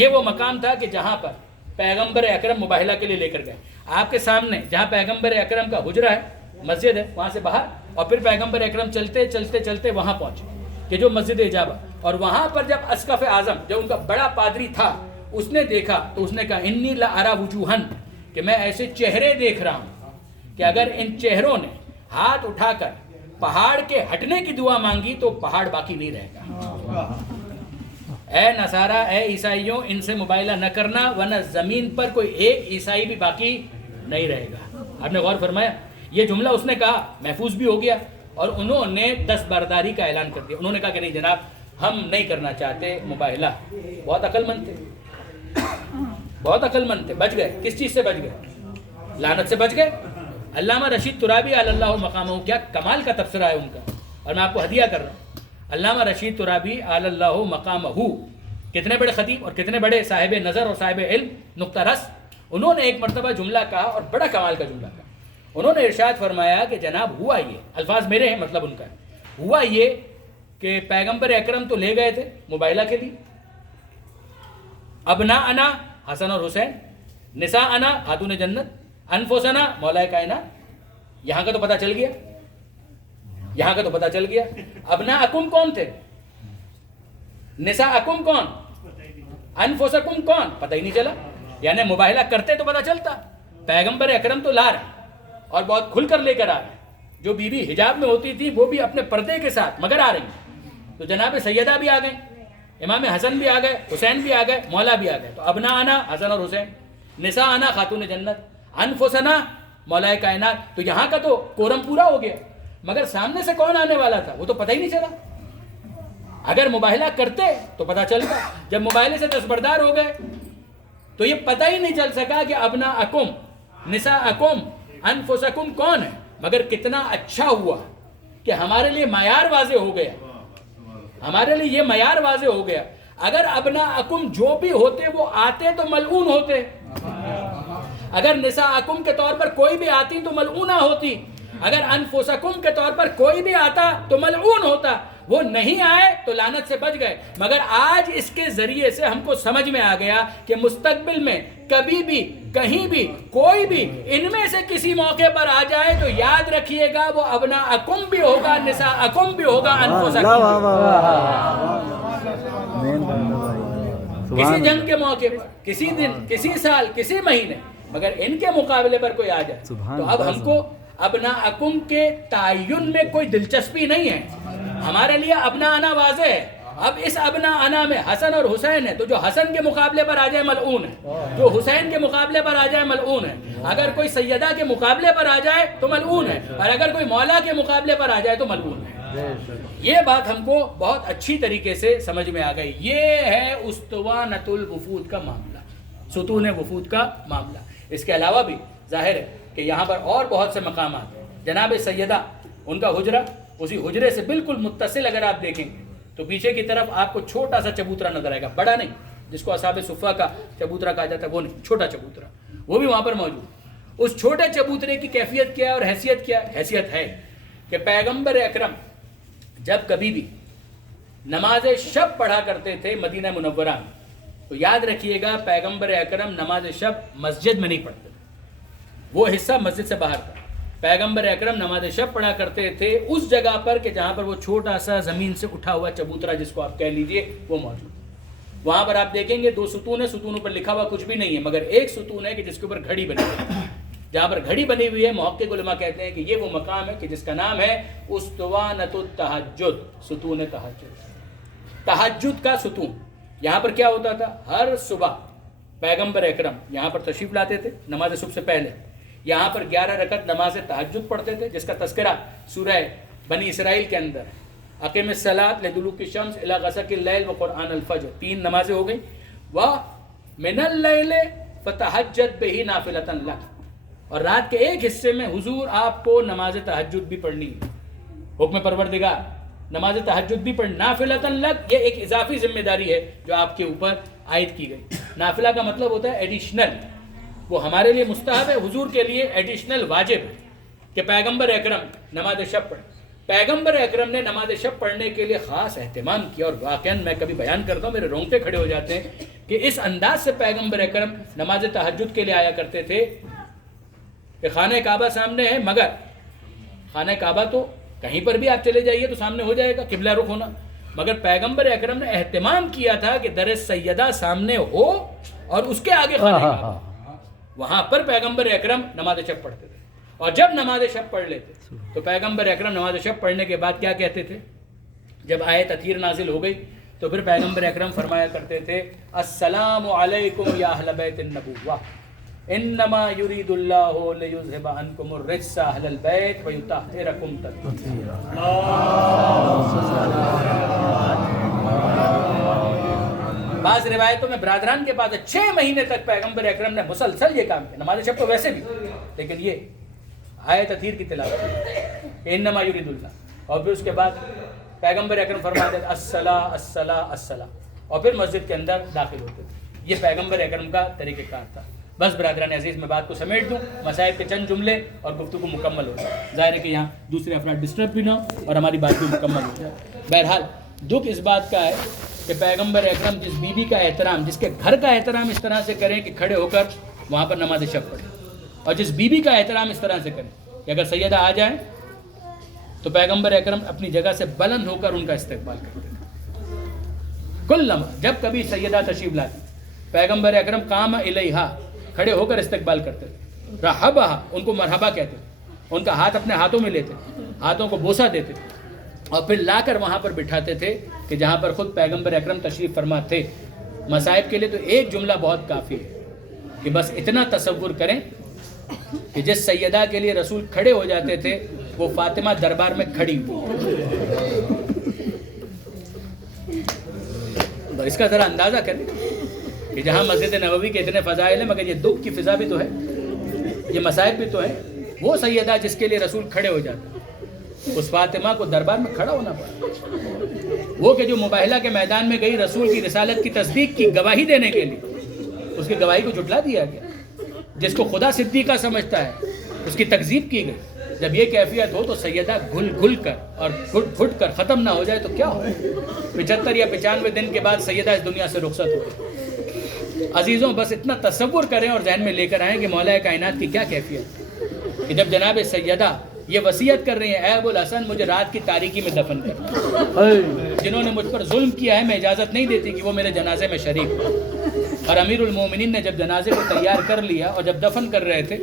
یہ وہ مقام تھا کہ جہاں پر پیغمبر اکرم مباہلہ کے لیے لے کر گئے۔ آپ کے سامنے جہاں پیغمبر اکرم کا حجرہ ہے، مسجد ہے، وہاں سے باہر، اور پھر پیغمبر اکرم چلتے چلتے چلتے وہاں پہنچے کہ جو مسجد اجابہ، اور وہاں پر جب اسقف اعظم جو ان کا بڑا پادری تھا اس نے دیکھا تو اس نے کہا انی لارا وجوہن، کہ میں ایسے چہرے دیکھ رہا ہوں کہ اگر ان چہروں نے ہاتھ اٹھا کر پہاڑ کے ہٹنے کی دعا مانگی تو پہاڑ باقی نہیں رہے گا۔ اے نصارہ، اے عیسائیوں، ان سے مباہلہ نہ کرنا ورنہ زمین پر کوئی ایک عیسائی بھی باقی نہیں رہے گا۔ آپ نے غور فرمایا، یہ جملہ اس نے کہا، محفوظ بھی ہو گیا، اور انہوں نے دستبرداری کا اعلان کر دیا۔ انہوں نے کہا کہ نہیں جناب، ہم نہیں کرنا چاہتے مباہلہ۔ بہت عقل مند تھے، بہت عقل مند تھے، بچ گئے۔ کس چیز سے بچ گئے؟ لعنت سے بچ گئے۔ علامہ رشید ترابی علی اللہ مقامہ، کیا کمال کا تبصرہ ہے ان کا، اور میں آپ کو ہدیہ کر رہا ہوں۔ علامہ رشید ترابی علی اللہ مقامہ، کتنے بڑے خطیب اور کتنے بڑے صاحب نظر اور صاحب علم، نقطہ رس۔ انہوں نے ایک مرتبہ جملہ کہا اور بڑا کمال کا جملہ کہا۔ انہوں نے ارشاد فرمایا کہ جناب ہوا یہ، الفاظ میرے ہیں مطلب ان کا، ہوا یہ کہ پیغمبر اکرم تو لے گئے تھے مباہلہ کے لیے، ابنا انا حسن اور حسین، نساء انا خاتون جنت، انفسنا مولا کائنات، یہاں کا تو پتہ چل گیا، یہاں کا تو پتہ چل گیا۔ ابنا اکم کون تھے؟ نساء اکم کون؟ انفسکم کون؟ پتہ ہی نہیں چلا۔ یعنی مباہلہ کرتے تو پتہ چلتا، پیغمبر اکرم تو لا رہے اور بہت کھل کر لے کر آ رہے ہیں۔ جو بی بی حجاب میں ہوتی تھی وہ بھی اپنے پردے کے ساتھ مگر آ رہی، تو جناب سیدہ بھی آ گئے، امام حسن بھی آ گئے، حسین بھی آ گئے، مولا بھی آ گئے۔ تو ابنا انا حسن اور حسین، نساء انا خاتون جنت، انفسنا مولا کائنات۔ تو یہاں کا تو کورم پورا ہو گیا، مگر سامنے سے کون آنے والا تھا وہ تو پتہ ہی نہیں چلا۔ اگر مباہلہ کرتے تو پتہ چلتا، جب مباہلے سے دستبردار ہو گئے تو یہ پتہ ہی نہیں چل سکا کہ ابنا اکم، نساء اکم، انفسکم کون ہے۔ مگر کتنا اچھا ہوا کہ ہمارے لیے معیار واضح ہو گیا، ہمارے لیے یہ معیار واضح ہو گیا۔ اگر ابنا اکم جو بھی ہوتے وہ آتے تو ملعون ہوتے، اگر نساءکم کے طور پر کوئی بھی آتی تو ملعونہ ہوتی، اگر انفسکم کے طور پر کوئی بھی آتا تو ملعون ہوتا. وہ نہیں آئے تو لعنت سے بچ گئے. مگر آج اس کے ذریعے سے ہم کو سمجھ میں آ گیا کہ مستقبل میں کبھی بھی کہیں بھی کوئی بھی ان میں سے کسی موقع پر آ جائے تو یاد رکھیے گا وہ ابناءکم بھی ہوگا، نساءکم بھی ہوگا، انفسکم کسی جنگ کے موقع پر، کسی دن، کسی سال، کسی مہینے. مگر ان کے مقابلے پر کوئی آ جائے تو اب ہم کو ابناءکم کے تعین میں کوئی دلچسپی نہیں ہے. ہمارے لیے ابناءنا واضح ہے. اب اس ابناءنا میں حسن اور حسین ہے، تو جو حسن کے مقابلے پر آ جائے ملعون ہے، جو حسین کے مقابلے پر آ جائے ملعون ہے. اگر کوئی سیدہ کے مقابلے پر آ جائے تو ملعون ہے، اور اگر کوئی مولا کے مقابلے پر آ جائے تو ملعون ہے. یہ بات ہم کو بہت اچھی طریقے سے سمجھ میں آ گئی. یہ ہے اسطوانۃ الوفود کا معاملہ، ستون وفود کا معاملہ. اس کے علاوہ بھی ظاہر ہے کہ یہاں پر اور بہت سے مقامات ہیں. جناب سیدہ ان کا حجرہ، اسی حجرے سے بالکل متصل اگر آپ دیکھیں گے تو پیچھے کی طرف آپ کو چھوٹا سا چبوترا نظر آئے گا، بڑا نہیں جس کو اصحاب صفہ کا چبوترا کہا جاتا ہے، وہ نہیں، چھوٹا چبوترا، وہ بھی وہاں پر موجود. اس چھوٹے چبوترے کی کیفیت کیا ہے اور حیثیت کیا ہے؟ حیثیت ہے کہ پیغمبر اکرم جب کبھی بھی نماز شب پڑھا کرتے تھے مدینہ منورہ میں، تو یاد رکھیے گا پیغمبر اکرم نماز شب مسجد میں نہیں پڑھتے، وہ حصہ مسجد سے باہر تھا. پیغمبر اکرم نماز شب پڑھا کرتے تھے اس جگہ پر کہ جہاں پر وہ چھوٹا سا زمین سے اٹھا ہوا چبوترا جس کو آپ کہہ لیجئے وہ موجود. وہاں پر آپ دیکھیں گے 2 ستون ہے، ستونوں پر لکھا ہوا کچھ بھی نہیں ہے، مگر ایک ستون ہے کہ جس کے اوپر گھڑی بنی ہوئی ہے. جہاں پر گھڑی بنی ہوئی ہے محقق علماء کہتے ہیں کہ یہ وہ مقام ہے کہ جس کا نام ہے اسطوانۃ التہجد، ستون تہجد، تہجد کا ستون. یہاں پر کیا ہوتا تھا؟ ہر صبح پیغمبر اکرم یہاں پر تشریف لاتے تھے نماز صبح سے پہلے. یہاں پر 11 رکعت نماز تہجد پڑھتے تھے جس کا تذکرہ سورہ بنی اسرائیل کے اندر ہے. اقیم الصلاۃ لدلوک الشمس الی غسق اللیل وقرآن الفجر، 3 نمازیں ہو گئی. وَمِنَ اللَّيْلِ فَتَہجد بِهِ نَافِلَةً لَكَ، اور رات کے ایک حصے میں حضور آپ کو نماز تہجد بھی پڑھنی ہے. حکم پروردگار نماز تہجد بھی پڑھنا، نافلۃ لک، یہ ایک اضافی ذمہ داری ہے جو آپ کے اوپر عائد کی گئی. نافلہ کا مطلب ہوتا ہے ایڈیشنل، وہ ہمارے لیے مستحب ہے، حضور کے لیے ایڈیشنل واجب ہے کہ پیغمبر اکرم نماز شب پڑھیں. پیغمبر اکرم نے نماز شب پڑھنے کے لیے خاص اہتمام کیا، اور واقعاً میں کبھی بیان کرتا ہوں میرے رونگٹے کھڑے ہو جاتے ہیں کہ اس انداز سے پیغمبر اکرم نماز تہجد کے لیے آیا کرتے تھے کہ خانہ کعبہ سامنے ہے، مگر خانہ کعبہ تو کہیں پر بھی آپ چلے جائیے تو سامنے ہو جائے گا، قبلہ رخ ہونا، مگر پیغمبر اکرم نے اہتمام کیا تھا کہ در سیدہ سامنے ہو اور اس کے آگے خانہ کعبہ. وہاں پر پیغمبر اکرم نماز شب پڑھتے تھے. اور جب نماز شب پڑھ لیتے تو پیغمبر اکرم نماز شب پڑھنے کے بعد کیا کہتے تھے؟ جب آیت تطہیر نازل ہو گئی تو پھر پیغمبر اکرم فرمایا کرتے تھے السلام علیکم یا اہل بیت النبوہ انما یرید اللہ لیذھب عنکم الرجس اہل البیت ویطہرکم تطہیرا. بعض روایتوں میں برادران کے بعد 6 مہینے تک پیغمبر اکرم نے مسلسل یہ کام کیا. نماز شب تو ویسے بھی، لیکن یہ آیت تطہیر کی تلاوت انما یرید اللہ، اور پھر اس کے بعد پیغمبر اکرم فرماتے تھے الصلاۃ الصلاۃ الصلاۃ، اور پھر مسجد کے اندر داخل ہوتے تھے. یہ پیغمبر اکرم کا طریقہ کار تھا. بس برادران عزیز میں بات کو سمیٹ دوں، مسائل کے چند جملے اور گفتگو مکمل ہو جائے. ظاہر ہے کہ یہاں دوسرے افراد ڈسٹرب بھی نہ ہو اور ہماری بات بھی مکمل ہو جائے. بہرحال دکھ اس بات کا ہے کہ پیغمبر اکرم جس بیوی کا احترام، جس کے گھر کا احترام اس طرح سے کریں کہ کھڑے ہو کر وہاں پر نماز شب پڑھیں، اور جس بیوی کا احترام اس طرح سے کریں کہ اگر سیدہ آ جائیں تو پیغمبر اکرم اپنی جگہ سے بلند ہو کر ان کا استقبال کرتے تھے. کل لمحہ جب کبھی سیدہ تشریف لاتی پیغمبر اکرم قام الیہا، کھڑے ہو کر استقبال کرتے تھے. رحبہ، ان کو مرحبا کہتے تھے، ان کا ہاتھ اپنے ہاتھوں میں لیتے، ہاتھوں کو بوسہ دیتے تھے، اور پھر لا کر وہاں پر بٹھاتے تھے کہ جہاں پر خود پیغمبر اکرم تشریف فرما تھے. مصائب کے لیے تو ایک جملہ بہت کافی ہے کہ بس اتنا تصور کریں کہ جس سیدہ کے لیے رسول کھڑے ہو جاتے تھے وہ فاطمہ دربار میں کھڑی ہوئی. اس کا ذرا اندازہ کریں کہ جہاں مسجد نبوی کے اتنے فضائل ہیں مگر یہ دکھ کی فضا بھی تو ہے، یہ مصائب بھی تو ہیں. وہ سیدہ جس کے لیے رسول کھڑے ہو جاتے، اس فاطمہ کو دربار میں کھڑا ہونا پڑا. وہ کہ جو مباہلہ کے میدان میں گئی رسول کی رسالت کی تصدیق کی گواہی دینے کے لیے، اس کی گواہی کو جھٹلا دیا گیا. جس کو خدا صدیقہ سمجھتا ہے اس کی تکذیب کی گئی. جب یہ کیفیت ہو تو سیدہ گھل گھل کر اور گھٹ گھٹ کر ختم نہ ہو جائے تو کیا ہو. 75 یا 95 دن کے بعد سیدہ اس دنیا سے رخصت ہو گئی. عزیزوں بس اتنا تصور کریں اور ذہن میں لے کر آئیں کہ مولا کائنات کی کیا کیفیت ہے کہ جب جناب سیدہ یہ وصیت کر رہی ہیں اے ابوالحسن مجھے رات کی تاریکی میں دفن کر. جنہوں نے مجھ پر ظلم کیا ہے میں اجازت نہیں دیتی کہ وہ میرے جنازے میں شریک ہو. اور امیر المومنین نے جب جنازے کو تیار کر لیا اور جب دفن کر رہے تھے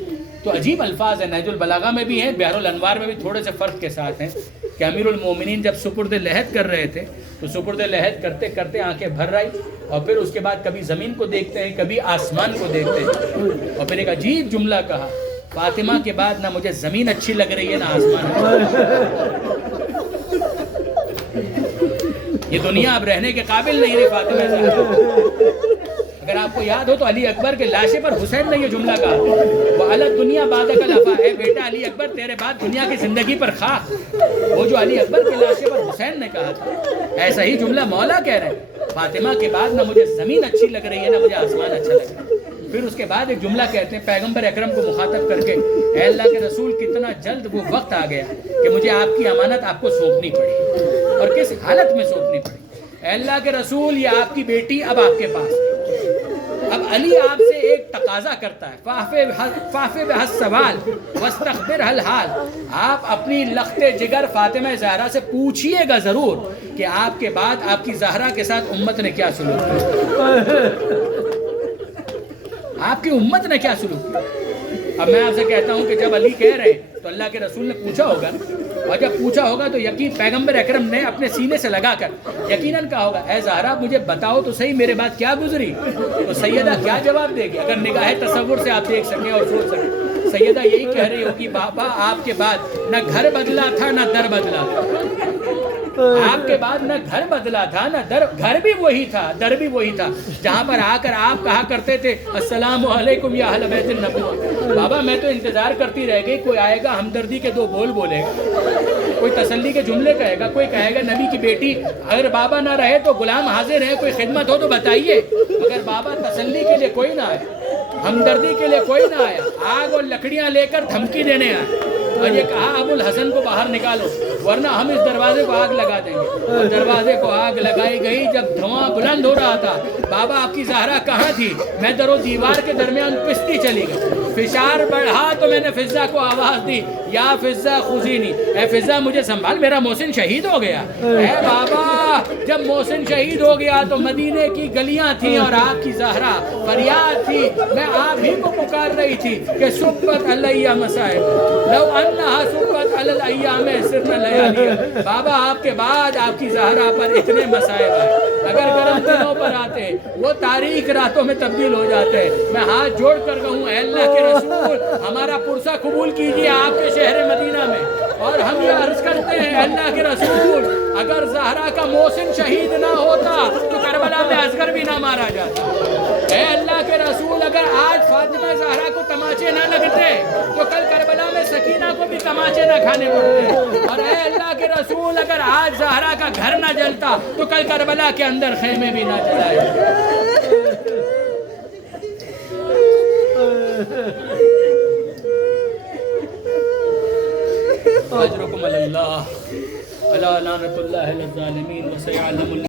تو عجیب الفاظ ہیں, نہج البلاغہ میں بھی ہیں, بحر الانوار میں بھی تھوڑے سے فرق کے ساتھ ہیں کہ امیر المومنین جب سپرد لحد کر رہے تھے تو سپرد لحد کرتے کرتے آنکھیں بھر آئی اور پھر اس کے بعد کبھی زمین کو دیکھتے ہیں کبھی آسمان کو دیکھتے ہیں اور پھر ایک عجیب جملہ کہا فاطمہ کے بعد نہ مجھے زمین اچھی لگ رہی ہے نہ آسمان. یہ دنیا اب رہنے کے قابل نہیں رہی فاطمہ زہرا. اگر آپ کو یاد ہو تو علی اکبر کے لاشے پر حسین نے یہ جملہ کہا وہ الگ دنیا بعدک الافا ہے بیٹا علی اکبر تیرے بعد دنیا کی زندگی پر خواہ. وہ جو علی اکبر کے لاشے پر حسین نے کہا تھا ایسا ہی جملہ مولا کہہ رہے ہیں فاطمہ کے بعد نہ مجھے زمین اچھی لگ رہی ہے نہ مجھے آسمان اچھا لگ رہا ہے. پھر اس کے بعد ایک جملہ کہتے ہیں پیغمبر اکرم کو مخاطب کر کے اے اللہ کے رسول کتنا جلد وہ وقت آ گیا کہ مجھے آپ کی امانت آپ کو سونپنی پڑی اور کس حالت میں سونپنی پڑی. اے اللہ کے رسول یہ آپ کی بیٹی اب آپ کے پاس ہے. اب علی آپ سے ایک تقاضا کرتا ہے فافِ بحث سوال واستخبر الحال. آپ اپنی لخت جگر فاطمہ زہرا سے پوچھئے گا ضرور کہ آپ کے بعد آپ کی زہرا کے ساتھ امت نے کیا سلوک کیا, آپ کی امت نے کیا سلوک کیا. اب میں آپ سے کہتا ہوں کہ جب علی کہہ رہے تو اللہ کے رسول نے پوچھا ہوگا اور جب پوچھا ہوگا تو یقین پیغمبر اکرم نے اپنے سینے سے لگا کر یقیناً کہا ہوگا اے زہرا مجھے بتاؤ تو صحیح میرے بعد کیا گزری. تو سیدہ کیا جواب دے گی اگر نگاہ تصور سے آپ دیکھ سکیں اور سوچ سکیں. سیدہ یہی کہہ رہی ہوگی بابا آپ کے بعد نہ گھر بدلا تھا نہ در بدلا تھا. آپ کے بعد نہ گھر بدلا تھا نہ در, گھر بھی وہی تھا در بھی وہی تھا جہاں پر آ کر آپ کہا کرتے تھے السلام علیکم یا اہل بیت النبوہ. بابا میں تو انتظار کرتی رہ گئی کوئی آئے گا ہمدردی کے 2 بول بولے گا, کوئی تسلی کے جملے کہے گا, کوئی کہے گا نبی کی بیٹی اگر بابا نہ رہے تو غلام حاضر ہے کوئی خدمت ہو تو بتائیے. اگر بابا تسلی کے لیے کوئی نہ آئے ہمدردی کے لیے کوئی نہ آیا آگ اور لکڑیاں لے کر دھمکی دینے آئے اور یہ کہا ابوالحسن کو باہر نکالو ورنہ ہم اس دروازے کو آگ لگا دیں گے. اور دروازے کو آگ لگائی گئی. جب دھواں بلند ہو رہا تھا بابا آپ کی زہرا کہاں تھی میں در و دیوار کے درمیان پستی چلی گئی. فشار بڑھا تو میں نے فضا کو آواز دی یا فضا خذینی اے فضا مجھے سنبھال میرا محسن شہید ہو گیا. اے بابا جب محسن شہید ہو گیا تو مدینے کی گلیاں تھیں اور آپ کی زہرا فریاد تھی میں آپ ہی کو پکار رہی تھی کہ سبت علیہ مسائب لو انہا سبت علی الایام سرنا لیالیا. بابا آپ کے بعد آپ کی زہرا پر اتنے مسائب ہیں اگر گرم دنوں پر آتے وہ تاریک راتوں میں تبدیل ہو جاتے. میں ہاتھ جوڑ کر کہوں اے اللہ کے رسول ہمارا پرسہ قبول کیجیے آپ کے شہر مدینہ میں اور ہم یہ عرض کرتے ہیں اللہ کے رسول اگر زہرا کا محسن شہید نہ ہوتا تو کربلا میں اصغر بھی نہ مارا جاتا. اے اللہ کے رسول اگر آج فاطمہ زہرا کو تماچے نہ لگتے تو کل کربلا میں سکینہ کو بھی تماچے نہ کھانے پڑتے. اور اے اللہ کے رسول اگر آج زہرا کا گھر نہ جلتا تو کل کربلا کے اندر خیمے بھی نہ جلائے. اجرکم اللہ الا لعنت اللہ علی الظالمین وسيعلم